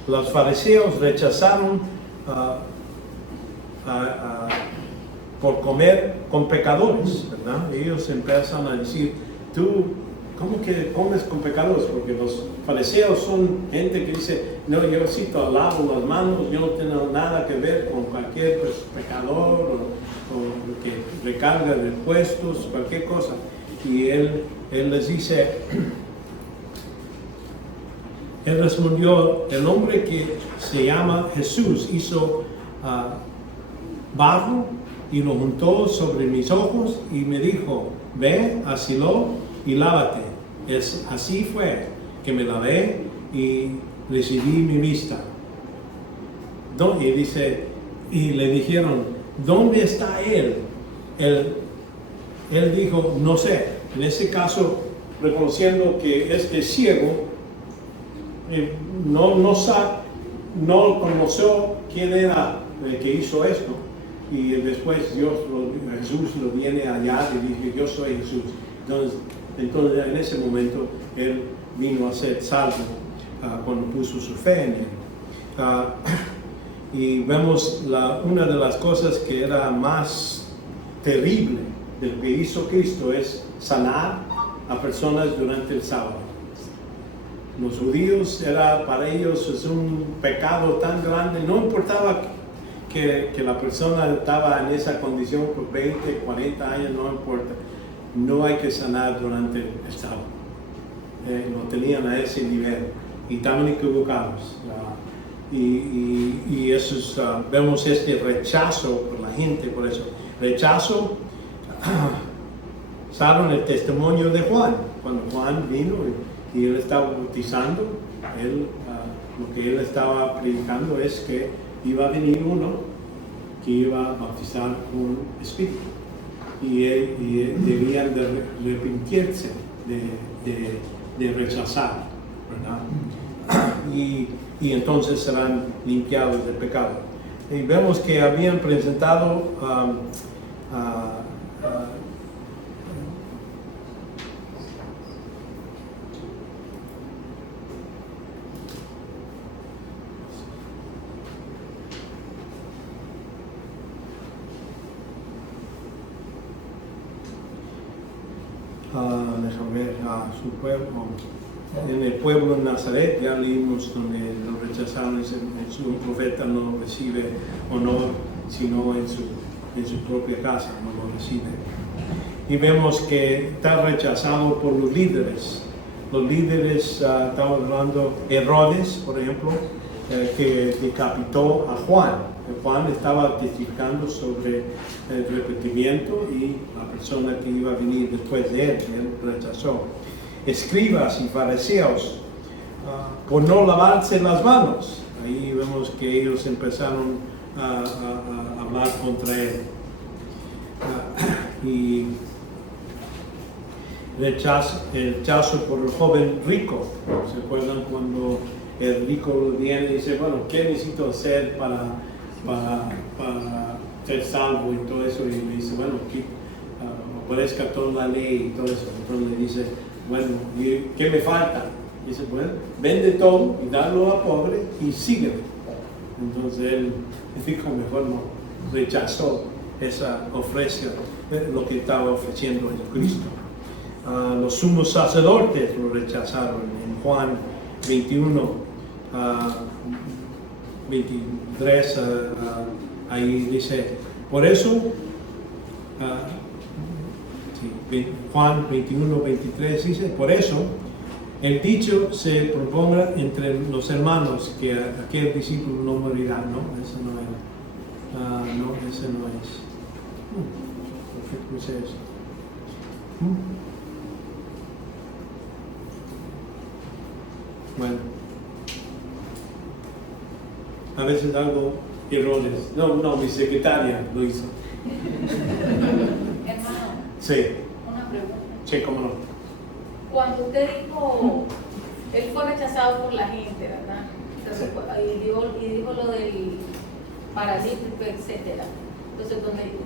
Los fariseos rechazaron por comer con pecadores, ¿verdad? Ellos empiezan a decir, tú, ¿cómo que comes con pecadores? Porque los fariseos son gente que dice, no, yo sí te lavo las manos, yo no tengo nada que ver con cualquier pecador o que recarga de impuestos, cualquier cosa. Y él les dice, él respondió, el hombre que se llama Jesús hizo barro y lo juntó sobre mis ojos y me dijo, ve a Siloé y lávate. Así fue que me lavé y recibí mi vista. Y le dijeron, ¿dónde está él? Él dijo, no sé. En ese caso, reconociendo que este ciego no sabe, no conoció quién era el que hizo esto. Y después Jesús lo viene allá y dice, yo soy Jesús. Entonces en ese momento él vino a ser salvo cuando puso su fe en él. Y vemos una de las cosas que era más terrible de lo que hizo Cristo es sanar a personas durante el sábado. Los judíos, para ellos es un pecado tan grande, no importaba que la persona estaba en esa condición por 20, 40 años, no importa, no hay que sanar durante el sábado. Lo tenían a ese nivel y estaban equivocados. Y eso es, vemos este rechazo por la gente, por eso. Rechazo, usaron el testimonio de Juan. Cuando Juan vino y él estaba bautizando, lo que él estaba predicando es que iba a venir uno que iba a bautizar con Espíritu. Y debían de arrepentirse, de rechazar, ¿verdad? Y entonces serán limpiados del pecado. Y vemos que habían presentado déjame ver, su pueblo. En el pueblo de Nazaret, ya leímos donde lo rechazaron, un profeta no recibe honor, sino en su propia casa, no lo recibe. Y vemos que está rechazado por los líderes. Los líderes, estamos hablando de Herodes, por ejemplo, que decapitó a Juan. Juan estaba testificando sobre el arrepentimiento y la persona que iba a venir después de él rechazó. Escribas y fariseos, por no lavarse las manos. Ahí vemos que ellos empezaron a hablar contra él. Y el rechazo por el joven rico. ¿Se acuerdan cuando el rico viene y dice, bueno, ¿qué necesito hacer para ser salvo y todo eso? Y le dice, bueno, que obedezca toda la ley y todo eso. Entonces le dice, bueno, ¿y qué me falta? Dice, bueno, vende todo y dalo a pobre y sígueme. Entonces él dijo, mejor no, rechazó esa ofrenda, lo que estaba ofreciendo Jesucristo. Los sumos sacerdotes lo rechazaron. En Juan 21, 23, ahí dice, por eso, Juan 21, 23 dice, por eso el dicho se proponga entre los hermanos que aquel discípulo no morirá. No, eso no era. No, ese no es. ¿Qué es eso? Bueno, a veces hago errores. No, mi secretaria lo hizo. Hermano, Sí. una pregunta. Sí, cómo no. Cuando usted dijo, él fue rechazado por la gente, ¿verdad? Entonces, y dijo lo del paralítico, etcétera. Entonces,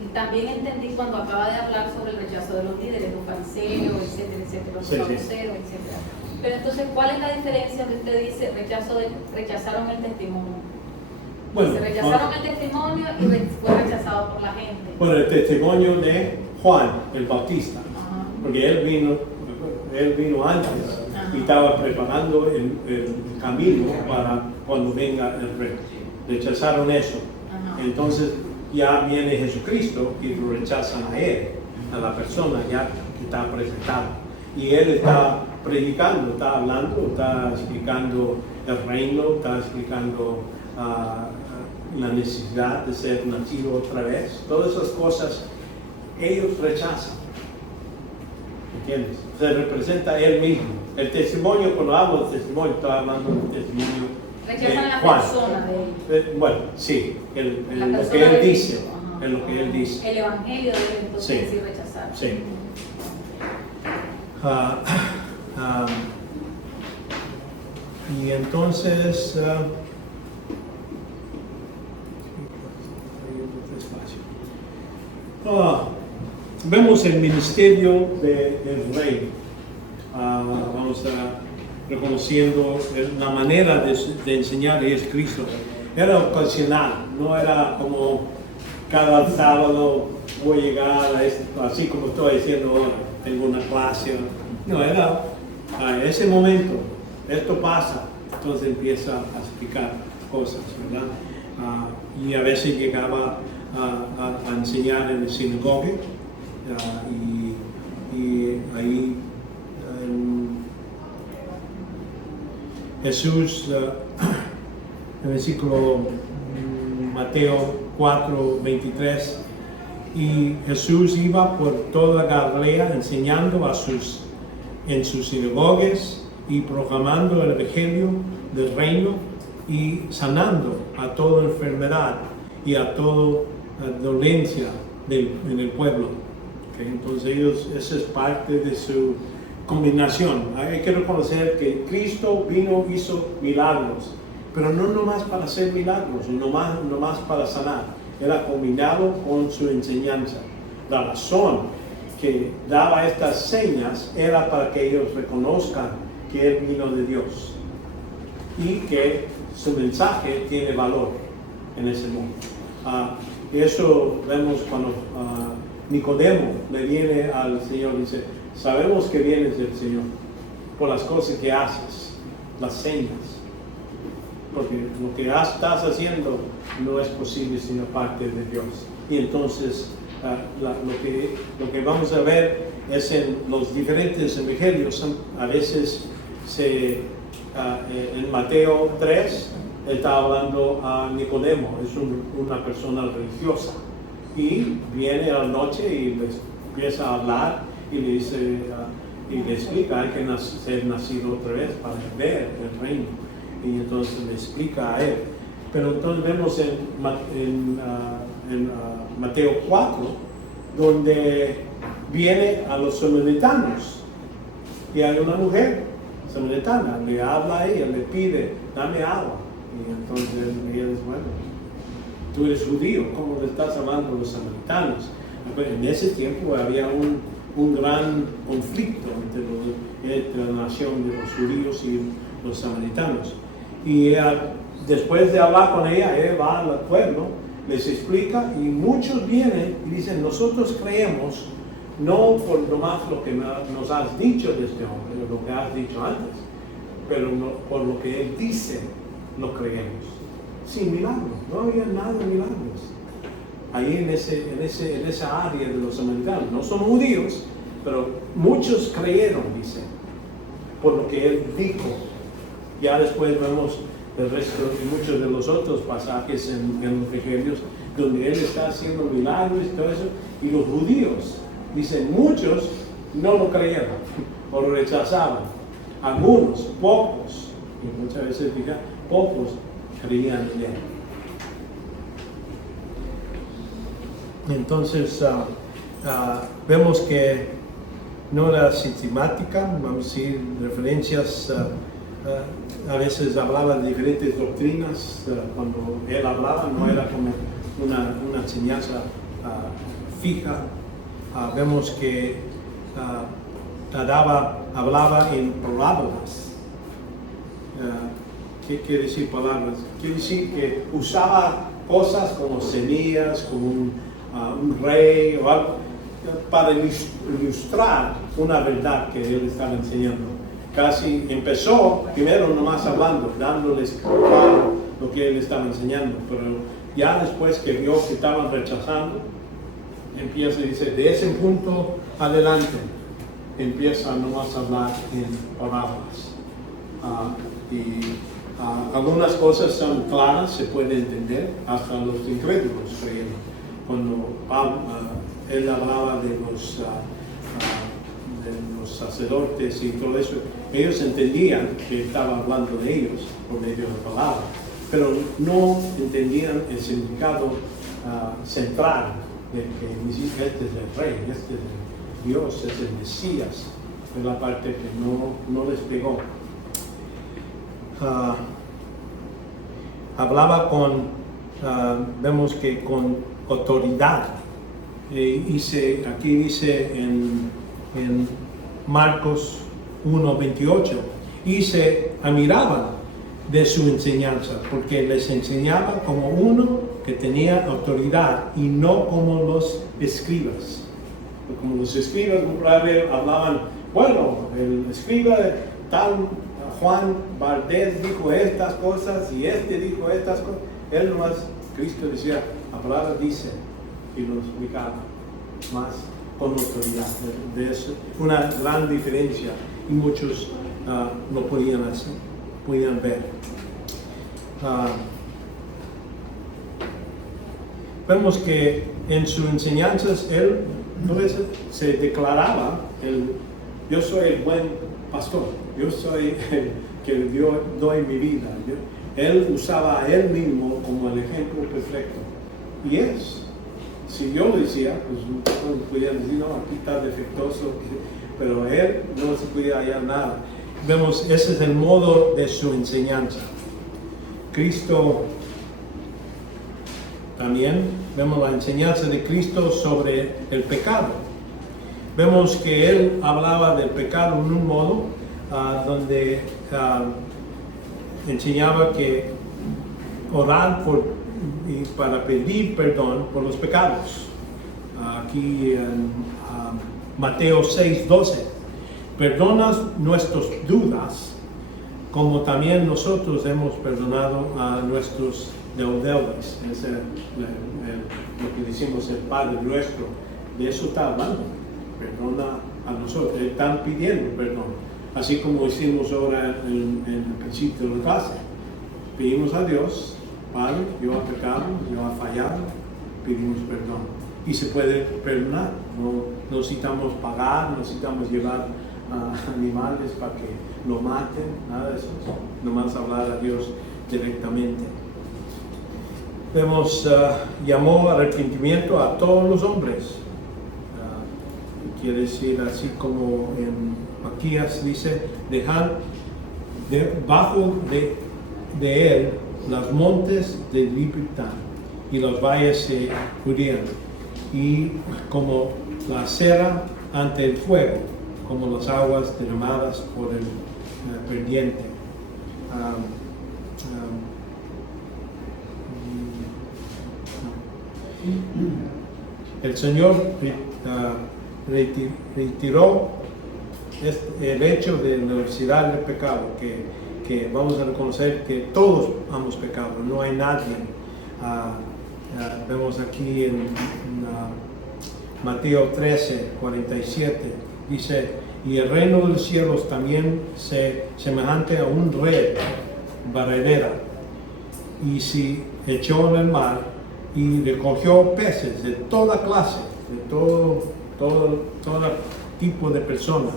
y también entendí cuando acaba de hablar sobre el rechazo de los líderes, los fariseos, etcétera, los saduceos, etcétera. Pero entonces, ¿cuál es la diferencia que usted dice rechazaron el testimonio? Bueno, se rechazaron el testimonio y fue rechazado por la gente. Bueno, el testimonio de Juan el Bautista, porque él vino antes y estaba preparando el camino para cuando venga el rey. Rechazaron eso. Entonces ya viene Jesucristo y lo rechazan a él, a la persona ya que está presentada. Y él está predicando, está hablando, está explicando el reino, está explicando la necesidad de ser nacido otra vez. Todas esas cosas ellos rechazan. ¿Entiendes? Se representa a él mismo. El testimonio, cuando hablo del testimonio, estoy hablando del testimonio rechazan de la Juan. persona de él. Bueno, sí, lo que él dice. En lo que él dice. El evangelio de él, entonces sí rechazaron. Sí. Y entonces despacio. Vemos el ministerio del rey. Vamos a reconociendo la manera de enseñar es Cristo. Era ocasional, no era como cada sábado voy a llegar a esto, así como estoy diciendo ahora, tengo una clase. No, era a ese momento, esto pasa, entonces empieza a explicar cosas, ¿verdad? Y a veces llegaba a enseñar en la sinagoga y ahí Jesús, en el versículo Mateo 4:23, y Jesús iba por toda Galilea enseñando en sus sinagogas y proclamando el evangelio del reino y sanando a toda enfermedad y a toda dolencia en el pueblo. ¿Okay? Entonces esa es parte de su combinación. Hay que reconocer que Cristo vino, hizo milagros, pero no nomás para hacer milagros, no más para sanar. Era combinado con su enseñanza. La razón que daba estas señas era para que ellos reconozcan que Él vino de Dios y que su mensaje tiene valor en ese mundo. Eso vemos cuando Nicodemo le viene al Señor y dice: sabemos que vienes del Señor por las cosas que haces, las señas, porque lo que estás haciendo no es posible sino parte de Dios. Y entonces lo que vamos a ver es en los diferentes evangelios, a veces en Mateo 3 está hablando a Nicodemo, es una persona religiosa, y viene a la noche y les empieza a hablar y le dice y le explica: hay que ser nacido otra vez para ver el reino. Y entonces le explica a él. Pero entonces vemos en Mateo 4, donde viene a los samaritanos y hay una mujer samaritana, le habla a ella, le pide: dame agua. Y entonces ella dice: bueno, tú eres judío, ¿cómo le estás hablando a los samaritanos? En ese tiempo había un gran conflicto entre la nación de los judíos y los samaritanos. Y después de hablar con ella va al pueblo, les explica, y muchos vienen y dicen: nosotros creemos no por nomás lo que nos has dicho de este hombre, o lo que has dicho antes, pero por lo que él dice lo creemos. Sin milagros, no había nada de milagros ahí en esa área de los samaritanos. No son judíos, pero muchos creyeron, dice, por lo que él dijo. Ya después vemos el resto y muchos de los otros pasajes en los evangelios donde él está haciendo milagros y todo eso, y los judíos, dicen, muchos no lo creyeron o lo rechazaban. Algunos, pocos, y muchas veces diga, pocos creían en él. Entonces vemos que no era sistemática, vamos a decir, referencias, a veces hablaba de diferentes doctrinas, cuando él hablaba no era como una enseñanza fija. Vemos que hablaba en parábolas. ¿Qué quiere decir palabras? Quiere decir que usaba cosas como semillas, como un rey o algo, para ilustrar una verdad que él estaba enseñando. Casi empezó primero nomás hablando, dándoles claro lo que él estaba enseñando, pero ya después que vio que estaban rechazando, empieza y dice: de ese punto adelante empieza nomás a hablar en parábolas. Algunas cosas son claras, se puede entender, hasta los incrédulos creen. Cuando él hablaba de los sacerdotes y todo eso, ellos entendían que estaba hablando de ellos por medio de la palabra, pero no entendían el significado central de que este es el rey, este es el Dios, es el Mesías. Es la parte que no les pegó. Hablaba con vemos que con autoridad. Aquí dice en Marcos 1:28, y se admiraban de su enseñanza, porque les enseñaba como uno que tenía autoridad y no como los escribas. Como los escribas hablaban, bueno, el escriba tal Juan Valdés dijo estas cosas y este dijo estas cosas. Él nomás, Cristo decía, la palabra dice, y los explicaba más con autoridad. De eso, una gran diferencia, y muchos no podían hacer, podían ver. Vemos que en sus enseñanzas él se declaraba, yo soy el buen pastor, yo soy el que doy mi vida. Él usaba a él mismo como el ejemplo perfecto. Y si yo lo decía, pues no podía decir, no, aquí está defectuoso, pero él no se podía hallar nada. Vemos, ese es el modo de su enseñanza. Cristo, también vemos la enseñanza de Cristo sobre el pecado. Vemos que él hablaba del pecado en un modo donde enseñaba que orar para pedir perdón por los pecados. Aquí en Mateo 6:12, perdona nuestras dudas, como también nosotros hemos perdonado a nuestros deudores. Es lo que decimos el Padre Nuestro. De eso está hablando. Perdona a nosotros. Están pidiendo perdón. Así como hicimos ahora en el principio de la clase. Pedimos a Dios, Padre, yo he pecado, yo he fallado, pedimos perdón. Y se puede perdonar. No necesitamos pagar, no necesitamos llevar animales para que lo maten, nada de eso. Nomás hablar a Dios directamente. Vemos, llamó arrepentimiento a todos los hombres. Quiere decir, así como en Maquías dice, dejar debajo de él los montes de libertad y los valles se pudieron, y como la cera ante el fuego, como las aguas derramadas por el perdiente. El Señor retiró el hecho de la necesidad del pecado, que vamos a reconocer que todos hemos pecado, no hay nadie. Vemos aquí en Mateo 13:47, dice, y el reino de los cielos también semejante a un rey barredera, y se echó en el mar y recogió peces de toda clase, de todo tipo de personas,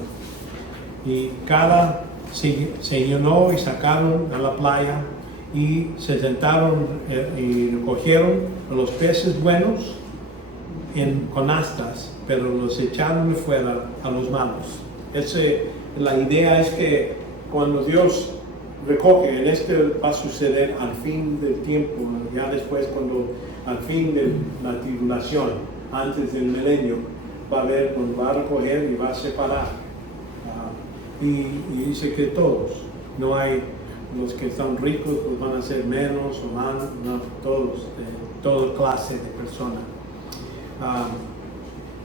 y cada se llenó y sacaron a la playa y se sentaron y recogieron los peces buenos en canastas, pero los echaron de fuera a los malos. La idea es que cuando Dios recoge, va a suceder al fin del tiempo, ya después, cuando al fin de la tribulación, antes del milenio, va a recoger y va a separar. Y dice que todos, no hay los que están ricos, pues van a ser menos o más, no, todos, toda clase de personas.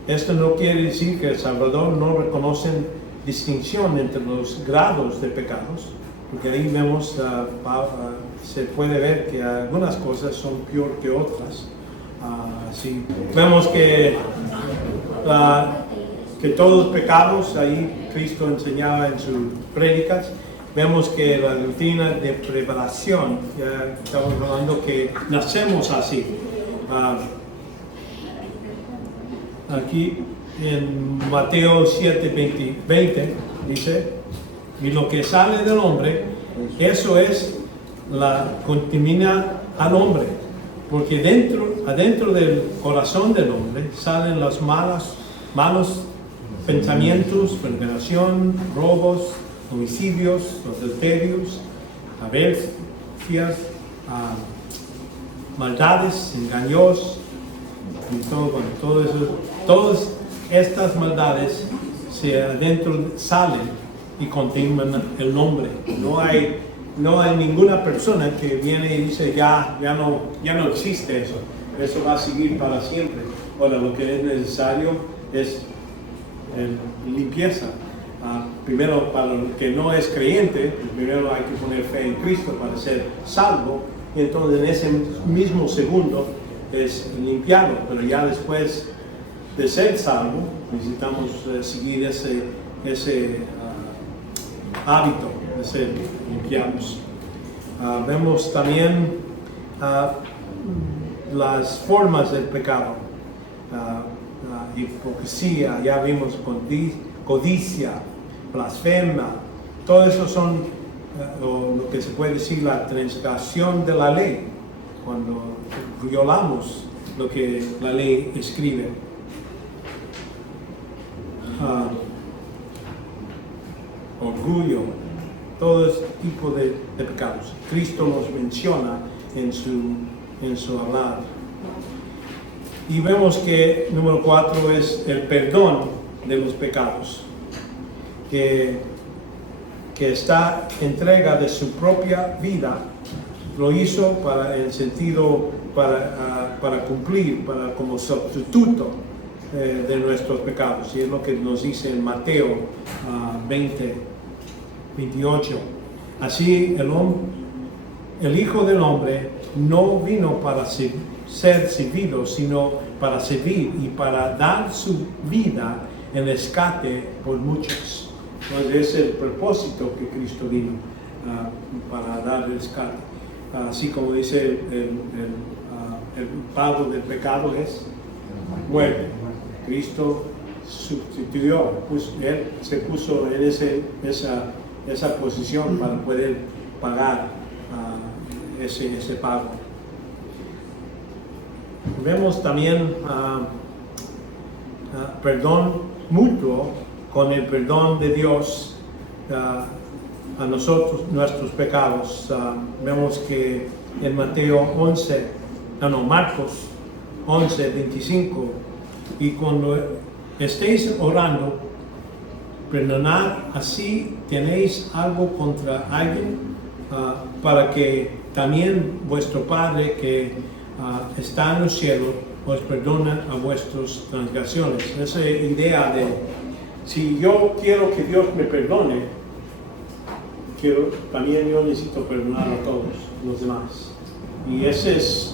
Esto no quiere decir que El Salvador no reconoce distinción entre los grados de pecados, porque ahí vemos, se puede ver que algunas cosas son peor que otras. Sí. Vemos que todos pecados, ahí Cristo enseñaba en sus prédicas. Vemos que la doctrina de preparación, ya estamos hablando que nacemos así. Aquí en Mateo 7:20 dice, y lo que sale del hombre, eso es la contamina al hombre, porque adentro del corazón del hombre salen los malos pensamientos, fornicación, robos, homicidios, adulterios, avaricias, maldades, engaños, y todas estas maldades adentro salen y contaminan el nombre. No hay ninguna persona que viene y dice ya no existe eso. Eso va a seguir para siempre. Ahora, lo que es necesario es limpieza. Primero, para el que no es creyente, primero hay que poner fe en Cristo para ser salvo. Y entonces en ese mismo segundo es limpiado. Pero ya después de ser salvo, necesitamos seguir ese hábito de ser limpiados. Vemos también las formas del pecado. Hipocresía, ya vimos codicia, blasfema, todo eso son lo que se puede decir la transgresión de la ley, cuando violamos lo que la ley escribe. Orgullo, todo ese tipo de pecados. Cristo los menciona en su hablar. Y vemos que número 4 es el perdón de los pecados, que esta entrega de su propia vida lo hizo para cumplir, como sustituto de nuestros pecados. Y es lo que nos dice en Mateo 20:28. Así el Hijo del Hombre no vino para ser servido, sino para servir y para dar su vida en rescate por muchos. Entonces es el propósito que Cristo vino para dar rescate. Así como dice el pago del pecado es muerte. Cristo sustituyó, Él se puso en esa posición para poder pagar ese pago. Vemos también perdón mutuo con el perdón de Dios a nosotros, nuestros pecados. Vemos que en Marcos 11:25, y cuando estéis orando, perdonad así tenéis algo contra alguien, para que también vuestro Padre que está en los cielos os perdona a vuestras transgresiones. Esa idea de si yo quiero que Dios me perdone, también yo necesito perdonar a todos los demás. Y ese es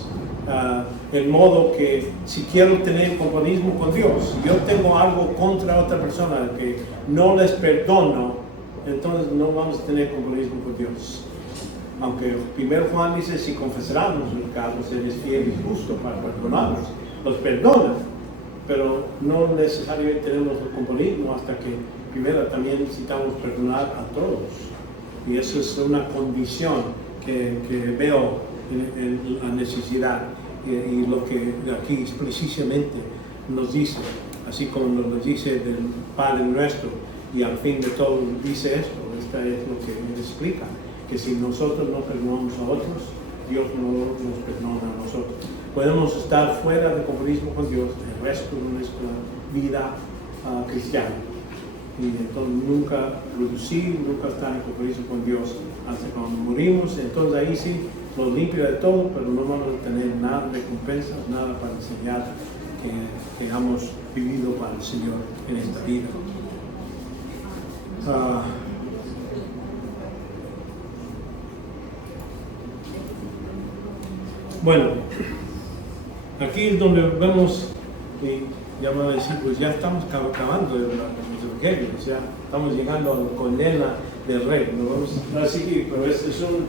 el modo que, si quiero tener compañerismo con Dios, si yo tengo algo contra otra persona que no les perdono, entonces no vamos a tener compañerismo con Dios. Aunque 1 Juan dice, si confesáramos los pecados, Él es fiel y justo para perdonarnos, los perdona, pero no necesariamente tenemos el compañerismo hasta que primero también necesitamos perdonar a todos. Y eso es una condición que veo en la necesidad, y lo que aquí precisamente nos dice, así como nos dice del Padre Nuestro, y al fin de todo dice esto. Esta es lo que me explica, que si nosotros no perdonamos a otros, Dios no nos perdona a nosotros. Podemos estar fuera de compañerismo con Dios el resto de nuestra vida cristiana, y entonces nunca producir, nunca estar en compañerismo con Dios hasta cuando morimos. Entonces ahí sí nos limpia de todo, pero no vamos a tener nada de recompensas, nada para enseñar que hemos vivido para el Señor en esta vida. Bueno, aquí es donde vemos, y ya me voy a decir, pues ya estamos acabando de los evangelios, ya estamos llegando a la condena del rey. No vamos a seguir, pero este es un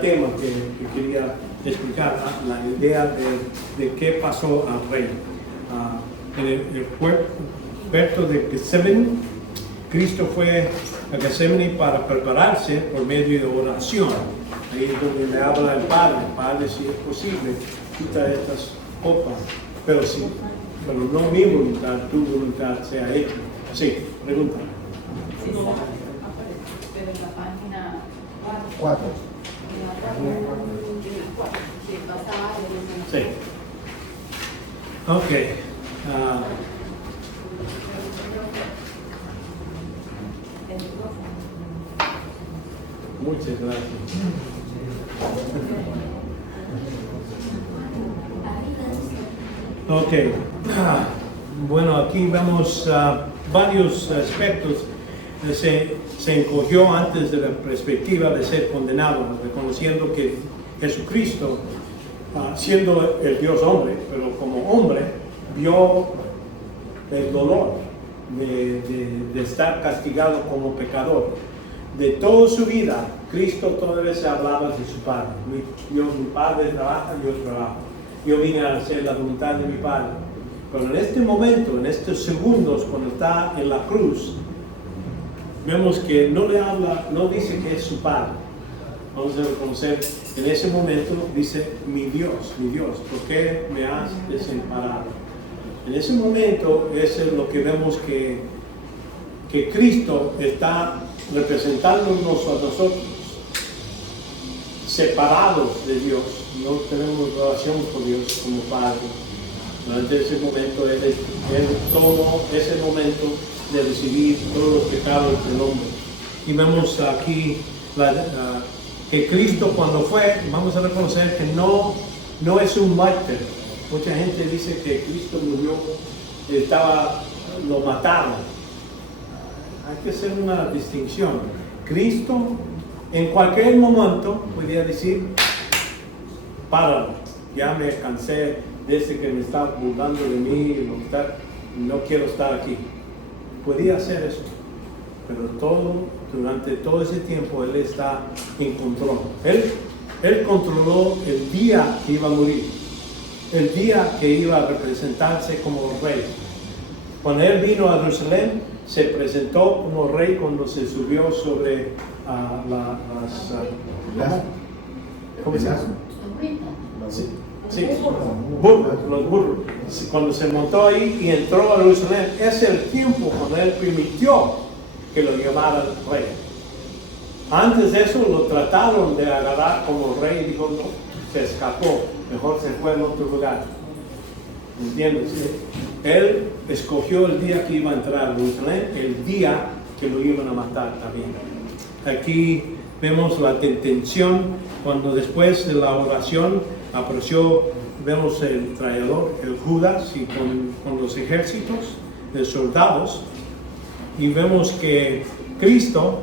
tema que quería explicar, la idea de qué pasó al rey. En el puerto de Getsemaní, Cristo fue a Getsemaní para prepararse por medio de oración. Ahí es donde le habla al Padre, si es posible, quita estas copas, pero no mi voluntad, tu voluntad sea hecha. Sí, pregunta. Sí, pero en la página 4. Sí, pasaba Sí. Ok. Muchas gracias. Ok. Bueno, aquí vemos varios aspectos. Se encogió antes de la perspectiva de ser condenado, reconociendo que Jesucristo, siendo el Dios hombre, pero como hombre, vio el dolor de estar castigado como pecador. De toda su vida, Cristo toda vez hablaba de su Padre. Mi Padre trabaja, yo trabajo. Yo vine a hacer la voluntad de mi Padre. Pero en este momento, en estos segundos, cuando está en la cruz, vemos que no le habla, no dice que es su Padre. Vamos a reconocer, en ese momento dice, mi Dios, ¿por qué me has desamparado? En ese momento es lo que vemos que Cristo está representándonos a nosotros, separados de Dios, no tenemos relación con Dios como Padre. Durante ese momento, Él tomó ese momento de recibir todos los pecados del hombre. Y vemos aquí que Cristo cuando fue, vamos a reconocer que no es un mártir. Mucha gente dice que Cristo murió, lo mataron. Hay que hacer una distinción. Cristo en cualquier momento podría decir, páralo, ya me cansé desde que me está burlando de mí, no quiero estar aquí. Podía hacer eso, pero durante todo ese tiempo Él está en control. Él controló el día que iba a morir, el día que iba a representarse como rey. Cuando Él vino a Jerusalén, se presentó como rey cuando se subió sobre ¿cómo se llama? Sí, los burros. Cuando se montó ahí y entró a Jerusalén, es el tiempo cuando Él permitió que lo llamaran rey. Antes de eso lo trataron de agarrar como rey y dijo, no, se escapó, mejor se fue en otro lugar. ¿Entiendes? Él escogió el día que iba a entrar a Jerusalén, el día que lo iban a matar también. Aquí vemos la tensión cuando después de la oración apareció, vemos el traidor, el Judas, y con los ejércitos de soldados, y vemos que Cristo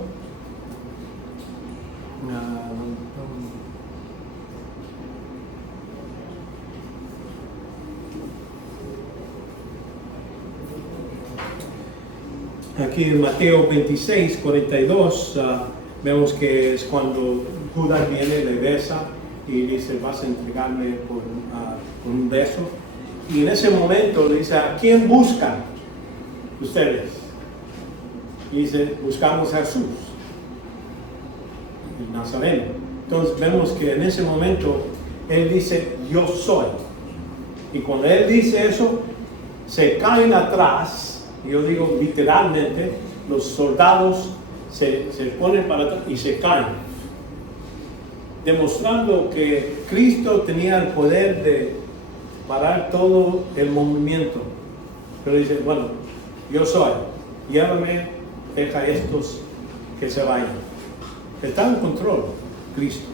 aquí en Mateo 26, 42, vemos que es cuando Judas viene, le besa y dice, vas a entregarme por un beso. Y en ese momento le dice, ¿a quién buscan ustedes? Y dice, buscamos a Jesús, el Nazareno. Entonces vemos que en ese momento Él dice, yo soy. Y cuando Él dice eso, se caen atrás. Yo digo literalmente, los soldados se ponen para atrás y se caen, demostrando que Cristo tenía el poder de parar todo el movimiento. Pero dice, bueno, yo soy, llévame, deja estos que se vayan. Está en control Cristo,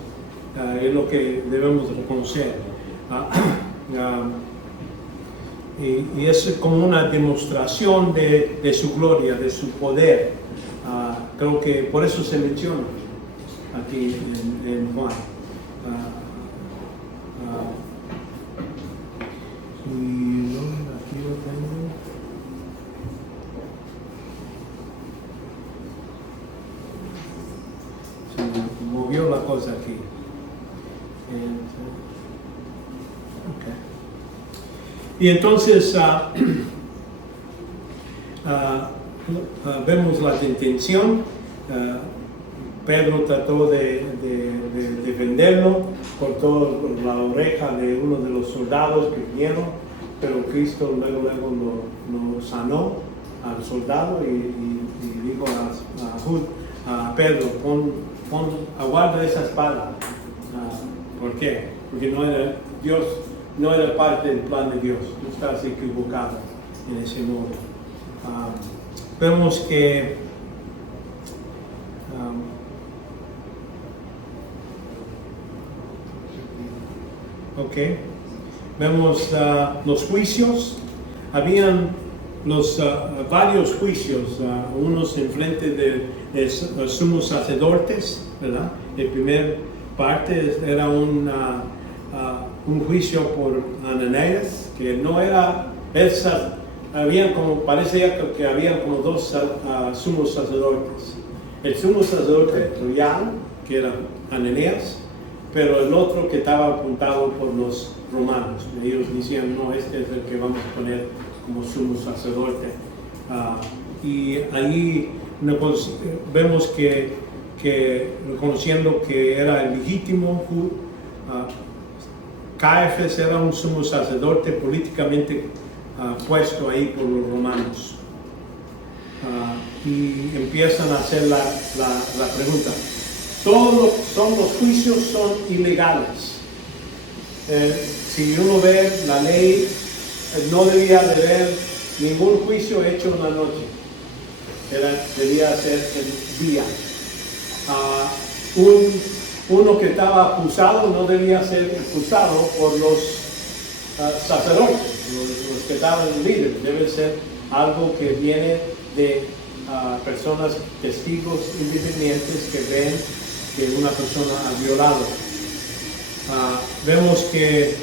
es lo que debemos reconocer. Y es como una demostración de su gloria, de su poder. Creo que por eso se menciona aquí en Juan. Y aquí lo tengo. Se movió la cosa aquí. Okay. Y entonces vemos la detención. Pedro trató de defenderlo, cortó la oreja de uno de los soldados que vinieron, pero Cristo luego lo sanó al soldado y dijo a Pedro, aguarda esa espada. ¿Por qué? Porque no era Dios. no era parte del plan de Dios. Tú estás equivocado en ese modo. Vemos que vemos los juicios. Habían varios juicios, unos en frente de los sumos sacerdotes, ¿verdad? La primera parte era un juicio por Ananías, que no era parecía que había como dos sumos sacerdotes. El sumo sacerdote real, que era Ananías, pero el otro que estaba apuntado por los romanos. Ellos decían, no, este es el que vamos a poner como sumo sacerdote. Y allí vemos que reconociendo que era el legítimo, Caifás era un sumo sacerdote políticamente puesto ahí por los romanos. Y empiezan a hacer la pregunta. Todos los juicios son ilegales. Si uno ve la ley, no debía de haber ningún juicio hecho en la noche. Debía ser el día. Uno que estaba acusado no debía ser acusado por los sacerdotes, los que estaban líderes. Debe ser algo que viene de personas, testigos independientes que ven que una persona ha violado. Vemos que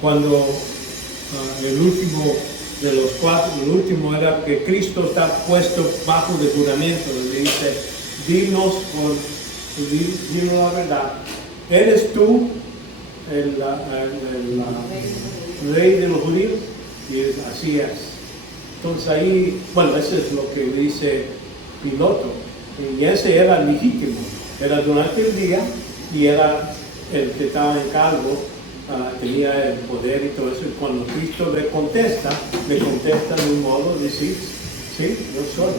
cuando el último de los cuatro, el último era que Cristo está puesto bajo de juramento, le dice, dinos la verdad, ¿eres tú el rey de los judíos? Y así es. Entonces ahí, bueno, eso es lo que dice Piloto. Y ese era legítimo, era durante el día y era el que estaba en cargo, tenía el poder y todo eso. Y cuando Cristo le contesta de un modo de decir, sí, yo soy,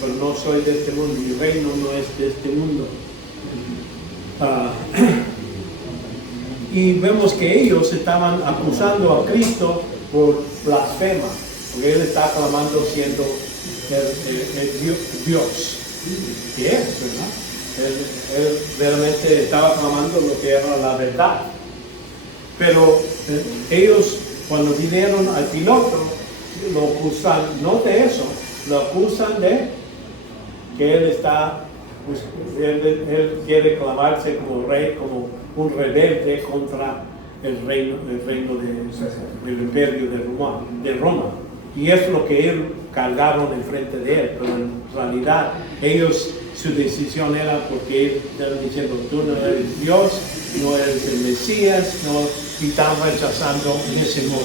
pero no soy de este mundo, mi reino no es de este mundo. Y vemos que ellos estaban acusando a Cristo por blasfema, porque él está clamando siendo el Dios. ¿Qué es, verdad? Él realmente estaba clamando lo que era la verdad. Pero ellos, cuando vinieron al Piloto, lo acusan no de eso, lo acusan de que él está, pues, él quiere clamarse como rey, como un rebelde contra el reino del imperio de Roma. Y es lo que él cargaron enfrente de él, pero en realidad ellos, su decisión era porque él estaban diciendo, tú no eres Dios, no eres el Mesías, no, y estaban rechazando en ese modo.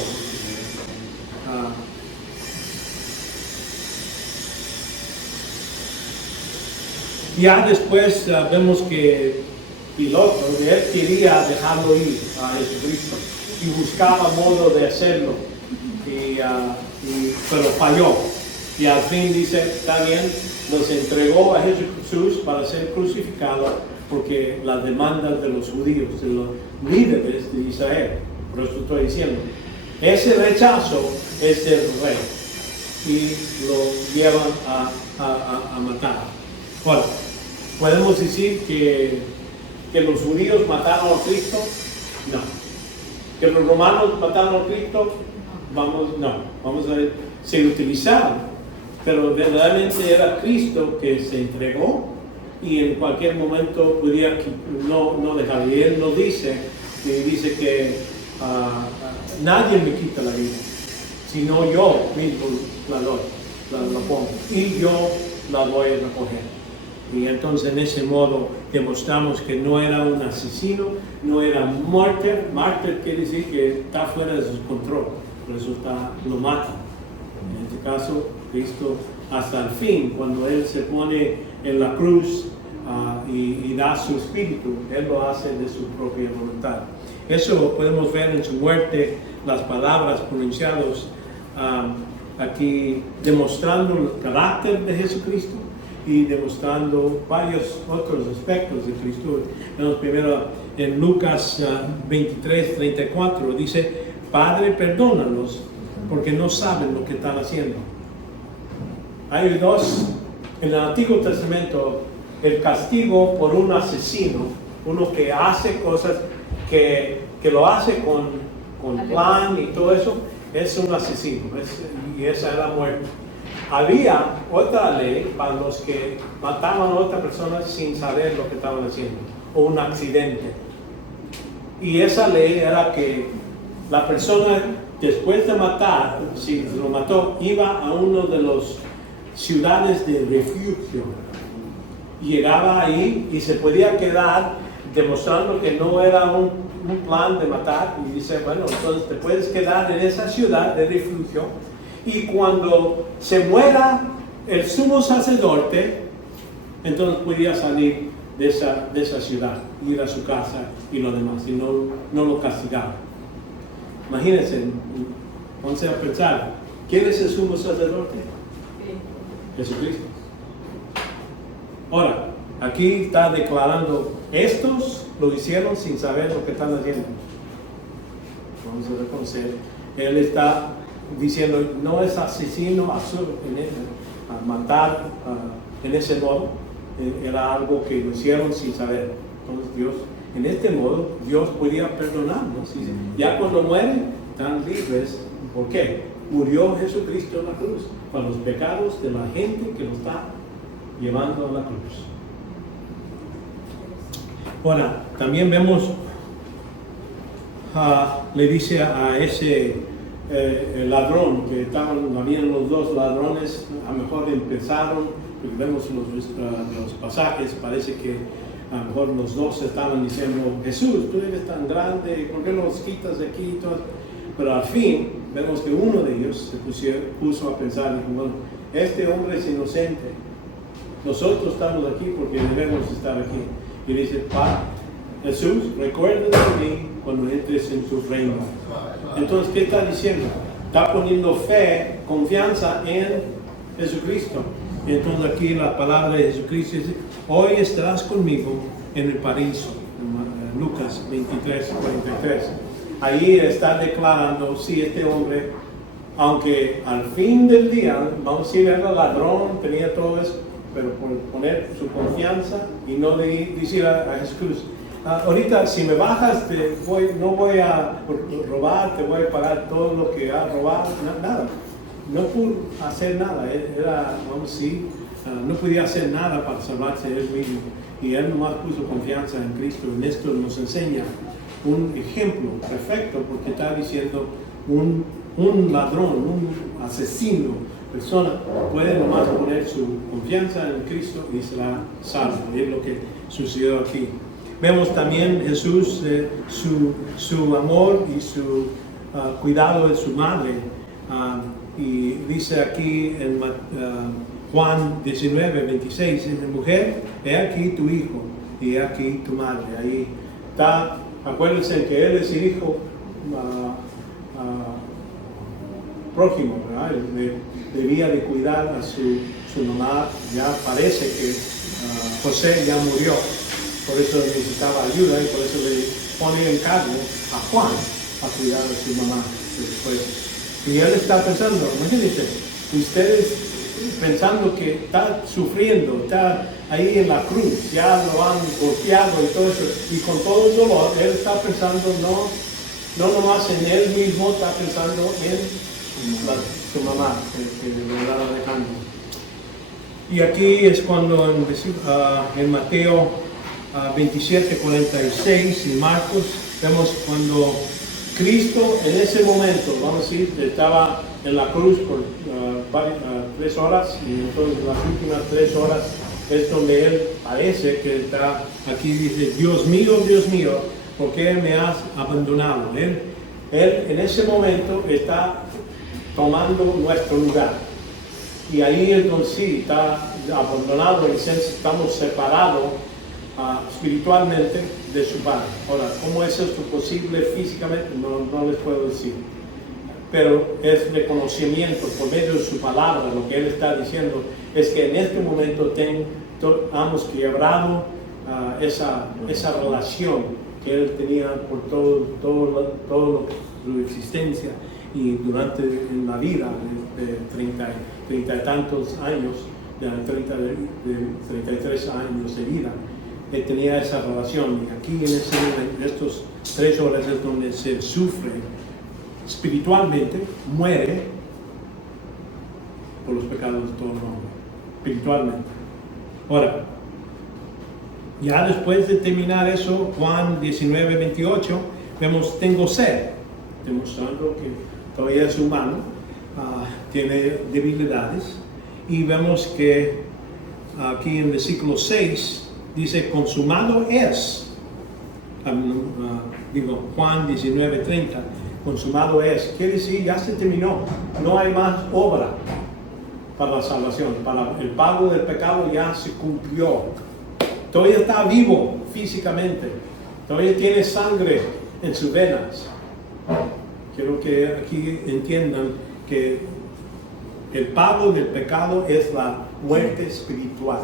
Ya después vemos que Piloto, él quería dejarlo ir a Jesucristo y buscaba modo de hacerlo, pero falló. Y al fin dice, está bien, los entregó a Jesús para ser crucificado porque las demandas de los judíos, de los líderes de Israel. Por eso estoy diciendo, ese rechazo es del rey y lo llevan a matar. Bueno, podemos decir que los judíos mataron a Cristo, no. Que los romanos mataron a Cristo, vamos a ver, se utilizaron. Pero verdaderamente era Cristo que se entregó y en cualquier momento podía no dejar. Y él nos dice que nadie me quita la vida, sino yo mismo la pongo y yo la voy a recoger. Y entonces en ese modo demostramos que no era un asesino, no era mártir. Mártir quiere decir que está fuera de su control, por eso lo matan. En este caso, Cristo hasta el fin, cuando Él se pone en la cruz y da su espíritu, Él lo hace de su propia voluntad. Eso podemos ver en su muerte, las palabras pronunciadas aquí demostrando el carácter de Jesucristo y demostrando varios otros aspectos de Cristo. Vemos primero en Lucas 23, 34, dice, Padre, perdónalos porque no saben lo que están haciendo. Hay dos, en el Antiguo Testamento, el castigo por un asesino, uno que hace cosas que lo hace con plan y todo eso, es un asesino, y esa es la muerte. Había otra ley para los que mataban a otra persona sin saber lo que estaban haciendo, o un accidente. Y esa ley era que la persona, después de matar, si lo mató, iba a uno de las ciudades de refugio. Llegaba ahí y se podía quedar demostrando que no era un plan de matar. Y dice, bueno, entonces te puedes quedar en esa ciudad de refugio. Y cuando se muera el sumo sacerdote, entonces podía salir de esa ciudad, ir a su casa y lo demás, y no lo castigaba. Imagínense, pónganse a pensar, ¿quién es el sumo sacerdote? Jesucristo. Ahora, aquí está declarando, estos lo hicieron sin saber lo que están haciendo. Vamos a reconocer, él está diciendo, no es asesino a matar en ese modo, era algo que lo hicieron sin saber. Entonces Dios, en este modo, Dios podía perdonarnos. Y ya cuando mueren, están libres. ¿Por qué? Murió Jesucristo en la cruz, por los pecados de la gente que lo está llevando a la cruz. Ahora, también vemos, le dice a ese el ladrón, que habían los dos ladrones, a lo mejor empezaron, porque vemos los pasajes, parece que a lo mejor los dos estaban diciendo, Jesús, tú eres tan grande, ¿por qué los quitas de aquí y todo? Pero al fin, vemos que uno de ellos se puso a pensar, dijo, bueno, este hombre es inocente, nosotros estamos aquí porque debemos estar aquí. Y dice, Jesús, recuerda de mí cuando entres en tu reino. Entonces, ¿qué está diciendo? Está poniendo fe, confianza en Jesucristo. Y entonces aquí la palabra de Jesucristo dice, hoy estarás conmigo en el paraíso. Lucas 23, 43. Ahí está declarando, sí, este hombre, aunque al fin del día, vamos a decir, era ladrón, tenía todo eso, pero por poner su confianza y no decir a Jesús, ahorita si me bajas no voy a robar, te voy a pagar todo lo que has robado, nada. No pudo hacer nada, era, vamos a decir, no podía hacer nada para salvarse él mismo. Y él nomás puso confianza en Cristo. En esto nos enseña un ejemplo perfecto, porque está diciendo un ladrón, un asesino, persona puede nomás poner su confianza en Cristo y será salvo. Es lo que sucedió aquí. Vemos también Jesús, su amor y su cuidado de su madre. Y dice aquí en Juan 19, 26, dice, mujer, he aquí tu hijo y he aquí tu madre. Ahí está, acuérdense que él es el hijo prójimo, ¿verdad? Debía de cuidar a su mamá. Ya parece que José ya murió, por eso necesitaba ayuda y por eso le pone en cargo a Juan a cuidar a su mamá después. Y él está pensando, imagínense, ustedes pensando que está sufriendo, está ahí en la cruz, ya lo han golpeado y todo eso, y con todo el dolor, él está pensando no nomás en él mismo, está pensando en su mamá, que le estaba dejando. Y aquí es cuando en Mateo 27, 46 y Marcos, vemos cuando Cristo en ese momento, vamos a decir, estaba en la cruz por 3 horas, y entonces las últimas 3 horas es donde él parece que está, aquí dice, Dios mío, ¿por qué me has abandonado? Él en ese momento está tomando nuestro lugar. Y ahí entonces sí, está abandonado, en el senso, estamos separados espiritualmente de su Padre. Ahora, ¿cómo es esto posible físicamente? No les puedo decir. pero es reconocimiento por medio de su palabra. Lo que Él está diciendo es que en este momento hemos quebrado esa relación que Él tenía por toda su existencia y durante en la vida de 30 y tantos años, de 33 años de vida. Él tenía esa relación, y aquí en estos 3 horas es donde se sufre espiritualmente, muere por los pecados de todo el hombre, espiritualmente. Ahora, ya después de terminar eso, Juan 19:28, vemos, tengo sed, demostrando que todavía es humano, tiene debilidades, y vemos que aquí en versículo 6, dice, consumado es, Juan 19:30, consumado es, quiere decir, ya se terminó, no hay más obra para la salvación, para el pago del pecado ya se cumplió. Todavía está vivo físicamente, todavía tiene sangre en sus venas. Quiero que aquí entiendan que el pago del pecado es la muerte espiritual.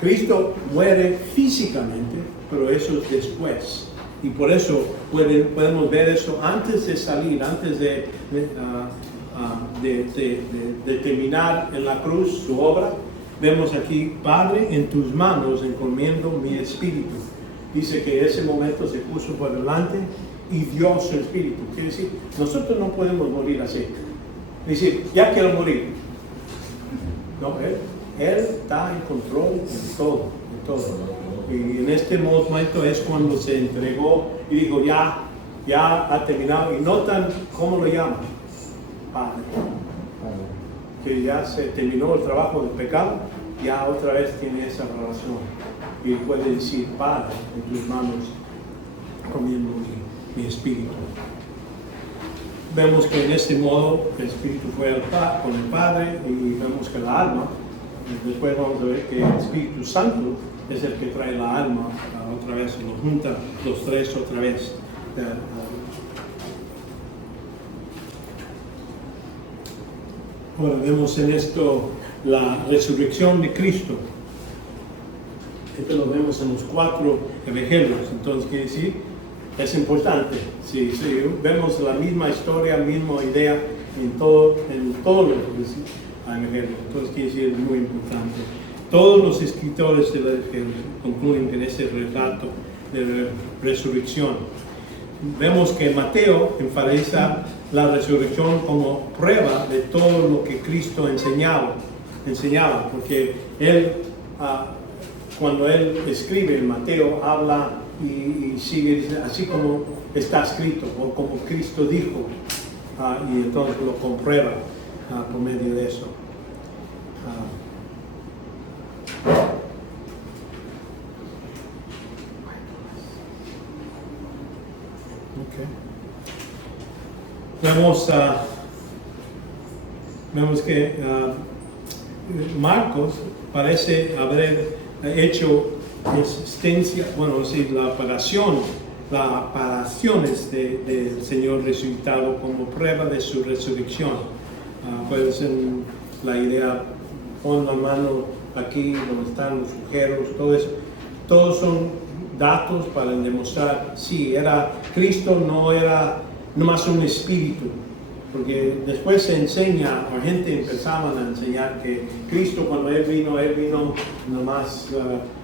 Cristo muere físicamente, pero eso es después. Y por eso podemos ver eso antes de salir, antes de terminar en la cruz su obra. Vemos aquí, Padre, en tus manos encomiendo mi espíritu. Dice que ese momento se puso por delante y dio su espíritu. Quiere decir, nosotros no podemos morir así. Decir, ya quiero morir. No, Él está en control de todo, de todo. Y en este momento es cuando se entregó y dijo, ya ha terminado. Y notan cómo lo llaman, Padre. Que ya se terminó el trabajo del pecado, ya otra vez tiene esa relación. Y puede decir, Padre, en tus manos comiendo mi espíritu. Vemos que en este modo el espíritu fue con el Padre, y vemos que la alma, después vamos a ver que el Espíritu Santo es el que trae la alma otra vez, y lo junta los tres otra vez. Ahora vemos en esto la resurrección de Cristo. Esto lo vemos en los 4 evangelios. Entonces quiere decir, es importante. Si vemos la misma historia, la misma idea en todos los evangelios, entonces quiere decir, es muy importante. Todos los escritores de la Evangelio concluyen en ese relato de la resurrección. Vemos que Mateo enfatiza la resurrección como prueba de todo lo que Cristo enseñaba, porque él, cuando él escribe, Mateo habla y sigue así como está escrito, o como Cristo dijo, y entonces lo comprueba por medio de eso. Vemos que Marcos parece haber hecho existencia, las apariciones del Señor resucitado como prueba de su resurrección. Puede ser la idea, pon la mano aquí donde están los agujeros, todo eso. Todos son datos para demostrar, sí, Cristo no era nomás un espíritu, porque después se enseña, la gente empezaban a enseñar que Cristo cuando Él vino nomás,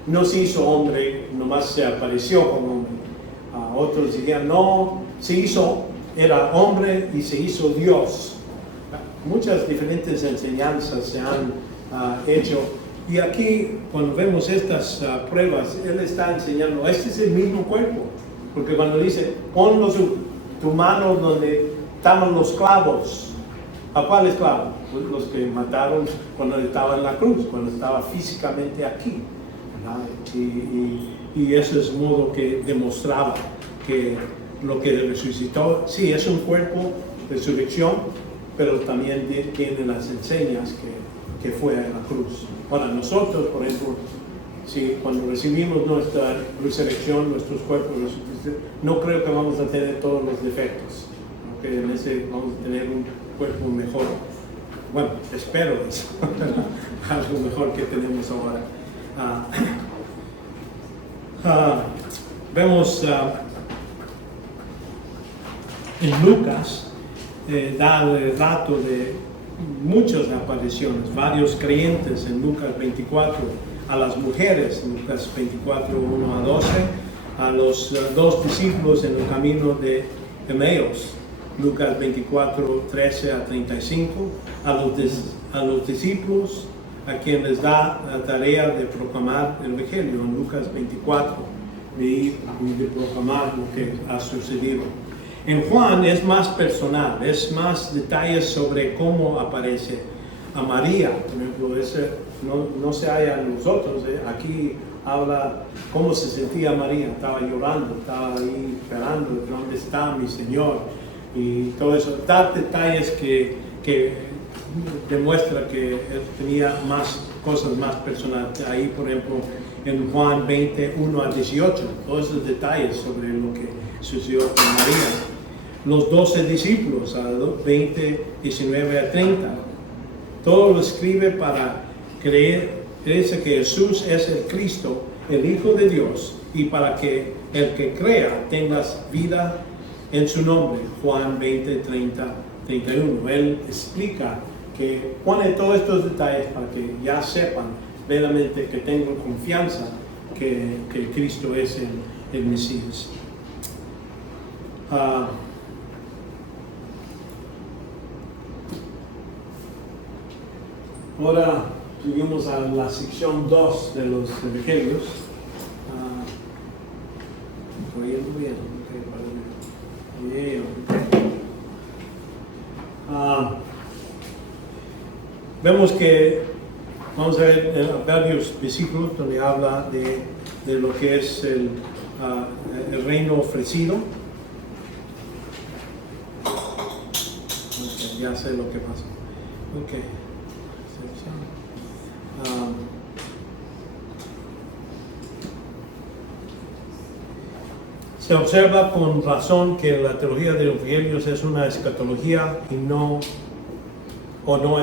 no se hizo hombre, nomás se apareció como hombre. Otros dirían, no, era hombre y se hizo Dios. Muchas diferentes enseñanzas se han hecho. Y aquí, cuando vemos estas pruebas, Él está enseñando, este es el mismo cuerpo. Porque cuando dice, pon tu mano donde estaban los clavos. ¿A cuáles clavos? Pues los que mataron cuando estaba en la cruz, cuando estaba físicamente aquí. Y eso es modo que demostraba que lo que resucitó, sí, es un cuerpo de resurrección, pero también tiene las enseñas que fue a la cruz. Ahora, nosotros, por ejemplo, cuando recibimos nuestra resurrección, nuestros cuerpos, no creo que vamos a tener todos los defectos. ¿Ok? que en ese vamos a tener un cuerpo mejor. Bueno, espero eso, algo mejor que tenemos ahora. Vemos en Lucas, da el relato de muchas apariciones, varios creyentes en Lucas 24, a las mujeres, Lucas 24, 1 a 12, a los dos discípulos en el camino de Emaús, Lucas 24, 13 a 35, a los discípulos a quien les da la tarea de proclamar el Evangelio en Lucas 24, de proclamar lo que ha sucedido. En Juan es más personal, es más detalles sobre cómo aparece a María. Por ejemplo, ese no se halla en nosotros. Aquí habla cómo se sentía María. Estaba llorando, estaba ahí esperando, ¿dónde está mi Señor? Y todo eso. Da detalles que demuestra que él tenía más cosas más personales. Ahí, por ejemplo, en Juan 20, 1 a 18, todos esos detalles sobre lo que sucedió con María. Los 12 discípulos, a 20, 19 a 30. Todo lo escribe para creerse que Jesús es el Cristo, el Hijo de Dios, y para que el que crea tenga vida en su nombre. Juan 20, 30, 31. Él explica que pone todos estos detalles para que ya sepan verdaderamente, que tengan confianza que Cristo es el Mesías. Ahora subimos a la sección 2 de los evangelios. Estoy yendo bien. Vemos que vamos a ver varios versículos donde habla de lo que es el reino ofrecido. Okay, ya sé lo que pasa. Okay. Se observa con razón que la teología de los evangelios es una escatología y no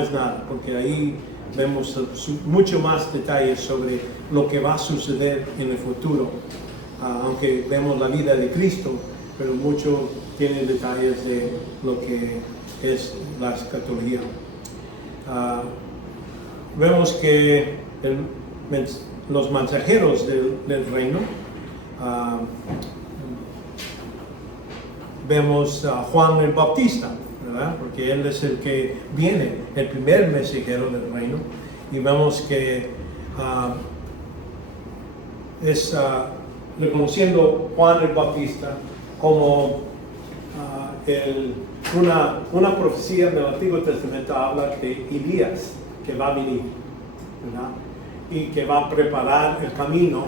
es nada, porque ahí vemos mucho más detalles sobre lo que va a suceder en el futuro, aunque vemos la vida de Cristo, pero mucho tiene detalles de lo que es la escatología. Vemos que los mensajeros del reino, vemos a Juan el Bautista, ¿verdad? Porque él es el que viene, el primer mensajero del reino, y vemos que es reconociendo Juan el Bautista como una profecía del Antiguo Testamento habla de Elías que va a venir, ¿verdad? Y que va a preparar el camino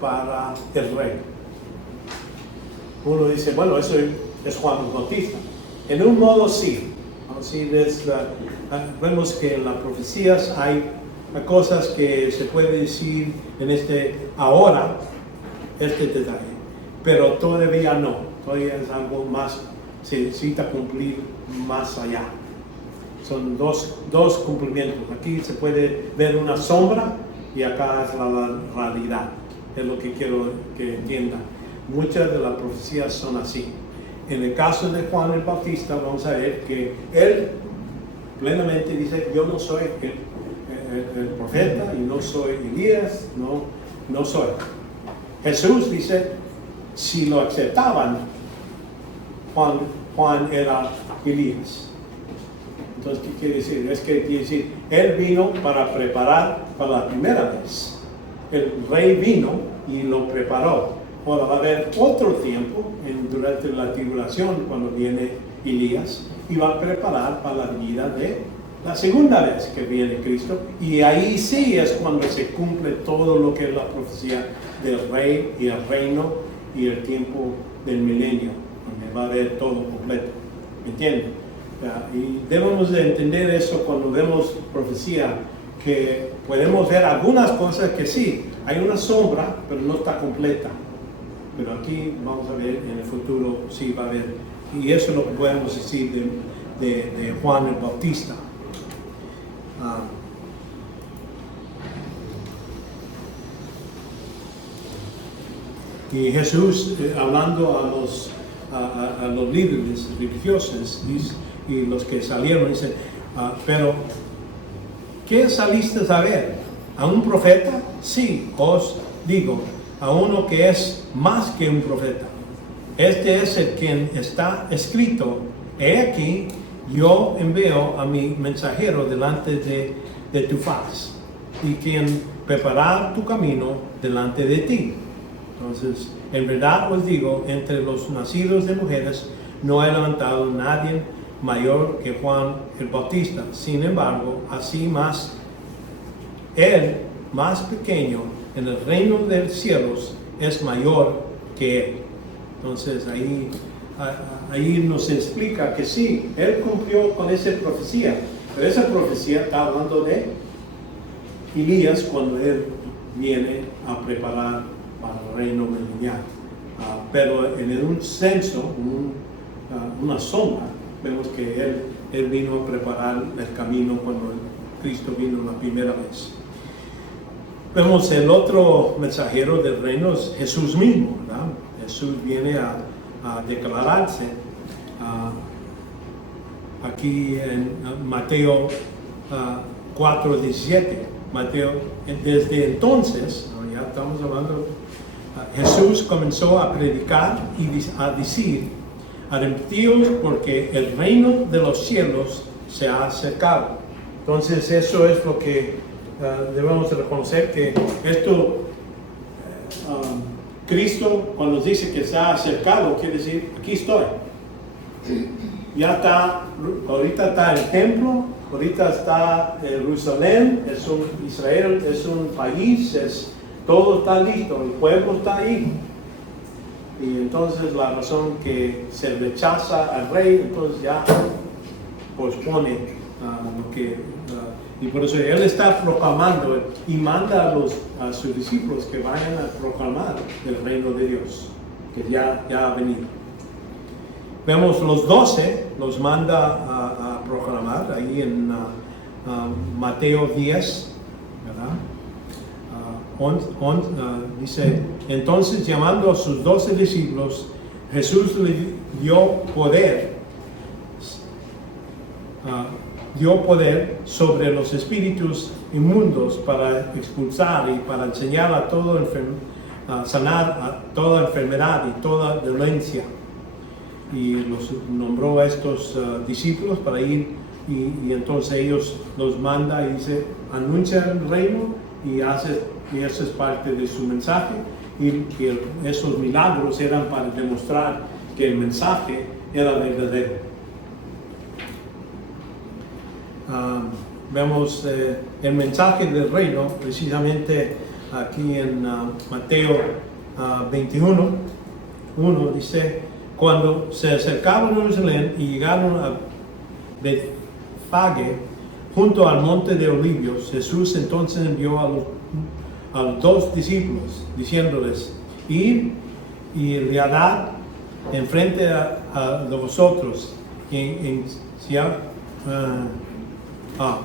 para el rey. Uno dice, bueno, eso es Juan el Bautista. En un modo sí. Así vemos que en las profecías hay cosas que se puede decir en ahora, este detalle. Pero todavía no. Todavía es algo más, se necesita cumplir más allá. Son dos cumplimientos. Aquí se puede ver una sombra y acá es la realidad. Es lo que quiero que entiendan. Muchas de las profecías son así. En el caso de Juan el Bautista, vamos a ver que él plenamente dice, yo no soy el profeta y no soy Elías, no soy. Jesús dice, si lo aceptaban, Juan era Elías. Entonces, ¿qué quiere decir? Es que quiere decir, él vino para preparar para la primera vez. El rey vino y lo preparó. Ahora va a haber otro tiempo durante la tribulación cuando viene Elías y va a preparar para la venida de la segunda vez que viene Cristo, y ahí sí es cuando se cumple todo lo que es la profecía del rey y el reino y el tiempo del milenio, donde va a haber todo completo. ¿Me entienden? Y debemos de entender eso cuando vemos profecía, que podemos ver algunas cosas que sí, hay una sombra, pero no está completa. Pero aquí vamos a ver en el futuro sí va a haber Y eso es lo que podemos decir de Juan el Bautista. Y Jesús, hablando a los líderes religiosos y los que salieron, dice, pero ¿qué saliste a ver? ¿A un profeta? Sí, os digo, a uno que es más que un profeta. Este es el quien está escrito: he aquí, yo envío a mi mensajero delante de tu faz, y quien preparará tu camino delante de ti. Entonces, en verdad os digo, entre los nacidos de mujeres no he levantado nadie mayor que Juan el Bautista. Sin embargo, así más, él más pequeño en el reino de los cielos es mayor que él. Entonces, ahí nos explica que sí, él cumplió con esa profecía, pero esa profecía está hablando de Elías cuando él viene a preparar para el reino milenial. Pero en un censo, una sombra, vemos que él vino a preparar el camino cuando Cristo vino la primera vez. Vemos el otro mensajero del reino es Jesús mismo, ¿verdad? Jesús viene a declararse aquí en Mateo 4:17. Mateo, desde entonces, ya estamos hablando, Jesús comenzó a predicar y a decir: arrepentíos porque el reino de los cielos se ha acercado. Entonces eso es lo que debemos reconocer, que esto, Cristo cuando dice que se ha acercado, quiere decir, aquí estoy. Ya está, ahorita está el templo, ahorita está Jerusalén, Israel es un país, todo está listo, el pueblo está ahí. Y entonces la razón que se rechaza al rey, entonces ya pospone lo que... y por eso él está proclamando y manda a sus discípulos que vayan a proclamar el reino de Dios, que ya ha venido. Vemos los 12, los manda a proclamar ahí en Mateo 10, ¿verdad? Dice: entonces, llamando a sus 12 discípulos, Jesús le dio poder sobre los espíritus inmundos para expulsar y para enseñar sanar a toda enfermedad y toda dolencia. Y los nombró a estos discípulos para ir, y entonces ellos los manda y dice: anuncia el reino, y eso es parte de su mensaje, y que esos milagros eran para demostrar que el mensaje era verdadero. Vemos el mensaje del reino precisamente aquí en Mateo 21:1 dice: cuando se acercaron a Jerusalén y llegaron a Betfagé, junto al monte de Olivos, Jesús entonces envió a los 2 discípulos, diciéndoles: id y liad enfrente de vosotros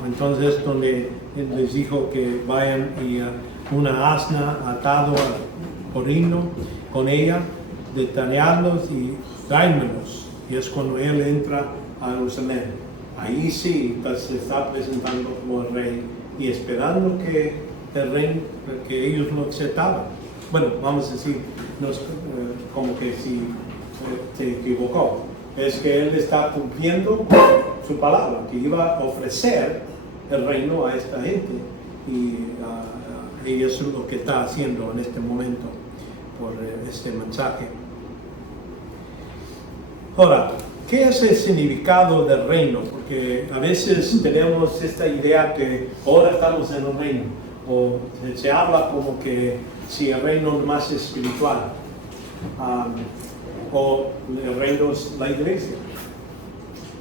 entonces donde les dijo que vayan y una asna atado al corino con ella, detallarlos y tráemelos. Y es cuando él entra a Jerusalén. Ahí sí se está presentando como el rey y esperando que el rey, que ellos lo aceptaban. Bueno, vamos a decir, como que si se equivocó. Es que él está cumpliendo su palabra, que iba a ofrecer el reino a esta gente. Y eso es lo que está haciendo en este momento por este mensaje. Ahora, ¿qué es el significado del reino? Porque a veces tenemos esta idea que ahora estamos en el reino, o se habla como que si el reino más es espiritual, o el reino es la iglesia.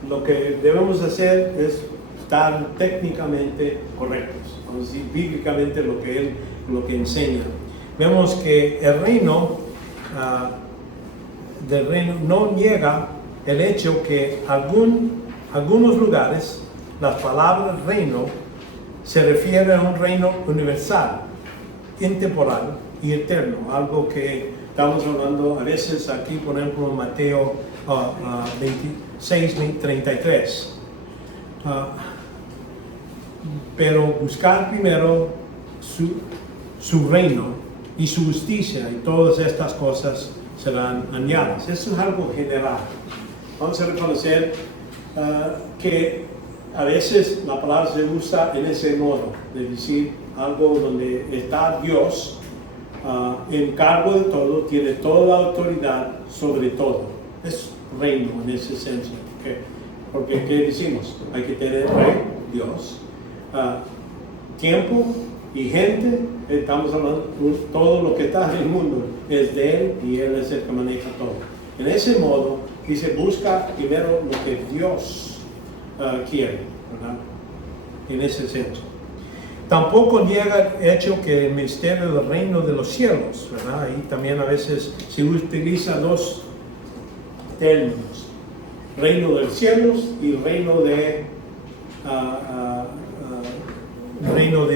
Lo que debemos hacer es estar técnicamente correctos, vamos a decir bíblicamente lo que enseña. Vemos que el reino del reino no llega el hecho que algunos lugares la palabra reino se refiere a un reino universal, intemporal y eterno, algo que estamos hablando a veces aquí, por ejemplo, en Mateo 26:33. Pero buscar primero su reino y su justicia, y todas estas cosas serán añadidas. Eso es algo general. Vamos a reconocer que a veces la palabra se usa en ese modo, de decir algo donde está Dios en cargo de todo, tiene toda la autoridad sobre todo. Es reino en ese sentido. Porque ¿qué decimos? Hay que tener rey, Dios, tiempo y gente. Estamos hablando de todo lo que está en el mundo es de Él y Él es el que maneja todo. En ese modo, dice, busca primero lo que Dios quiere, ¿verdad? En ese sentido. Tampoco niega el hecho que el misterio del reino de los cielos, ¿verdad? Ahí también a veces se utiliza dos términos: reino de los cielos y reino de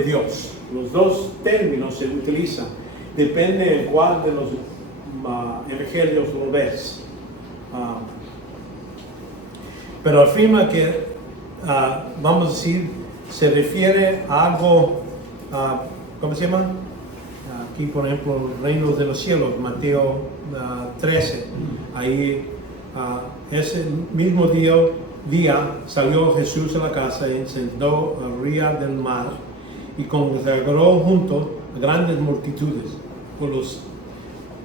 Dios. Los dos términos se utilizan, depende de cuál de los evangelios lo ves. Pero afirma que, vamos a decir, se refiere a algo, ¿cómo se llama? Aquí, por ejemplo, el reino de los cielos, Mateo 13. Ahí, ese mismo día salió Jesús a la casa y se sentó a la orilla del mar y congregó junto a grandes multitudes,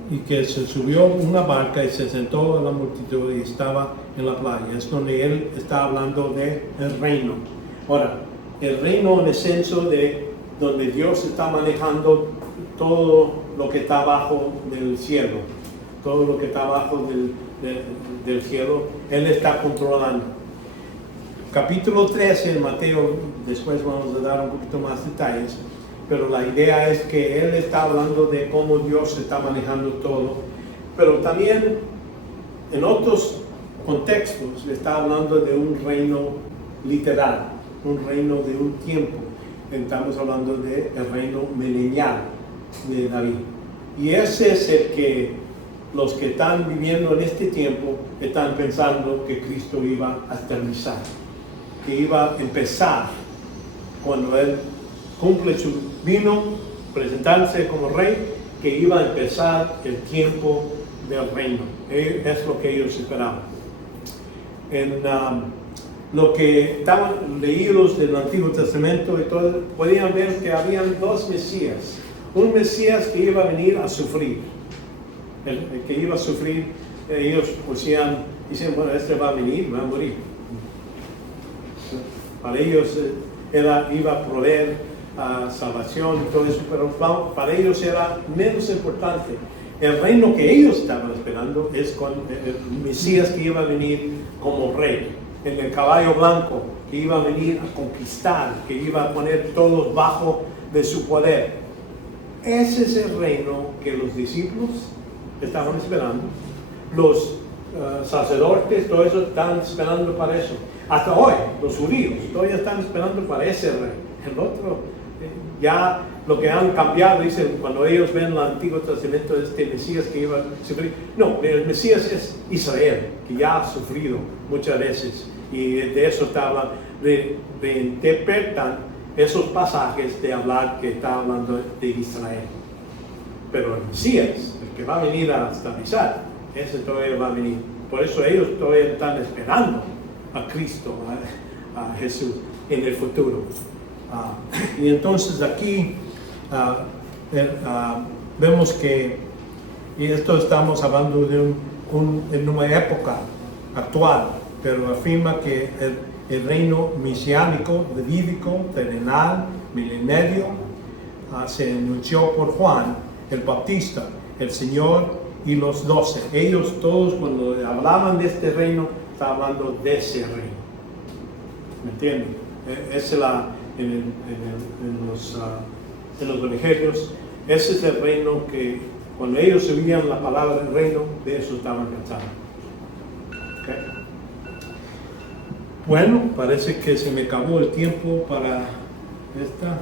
y que se subió una barca y se sentó a la multitud y estaba en la playa. Es donde él está hablando del reino. Ahora, el reino en el senso de donde Dios está manejando todo lo que está abajo del cielo, todo lo que está abajo del cielo, Él está controlando. Capítulo 13 de Mateo, después vamos a dar un poquito más detalles, pero la idea es que Él está hablando de cómo Dios está manejando todo, pero también en otros contextos está hablando de un reino literal, un reino de un tiempo. Estamos hablando del reino milenial de David. Y ese es el que los que están viviendo en este tiempo están pensando que Cristo iba a aterrizar, que iba a empezar cuando Él cumple su vino, presentarse como rey, que iba a empezar el tiempo del reino. Es lo que ellos esperaban. En lo que estaban leídos del Antiguo Testamento y todo, podían ver que habían dos Mesías. Un Mesías que iba a venir a sufrir. El que iba a sufrir, ellos dicen, bueno, este va a venir, va a morir. Para ellos iba a proveer salvación y todo eso, pero para ellos era menos importante. El reino que ellos estaban esperando es con el Mesías que iba a venir como rey, en el caballo blanco, que iba a venir a conquistar, que iba a poner todos bajo de su poder. Ese es el reino que los discípulos estaban esperando. Los sacerdotes, todo eso, están esperando para eso. Hasta hoy, los judíos todavía están esperando para ese rey. El otro, ya lo que han cambiado, dicen, cuando ellos ven el Antiguo Testamento, este Mesías que iba a sufrir. No, el Mesías es Israel, que ya ha sufrido muchas veces. Y de eso está hablando. Reinterpretan esos pasajes de hablar que está hablando de Israel. Pero el Mesías, el que va a venir a estabilizar, ese todavía va a venir. Por eso ellos todavía están esperando a Cristo, a Jesús, en el futuro. Y entonces aquí vemos que, y esto estamos hablando de en una época actual, pero afirma que el reino mesiánico, davídico, terrenal, milenario, se anunció por Juan el Bautista, el Señor y los 12. Ellos todos, cuando hablaban de este reino, estaban hablando de ese reino. ¿Me entienden? Esa es en los evangelios, ese es el reino que cuando ellos oían la palabra del reino, de eso estaban pensando. Okay. Bueno, parece que se me acabó el tiempo para esta.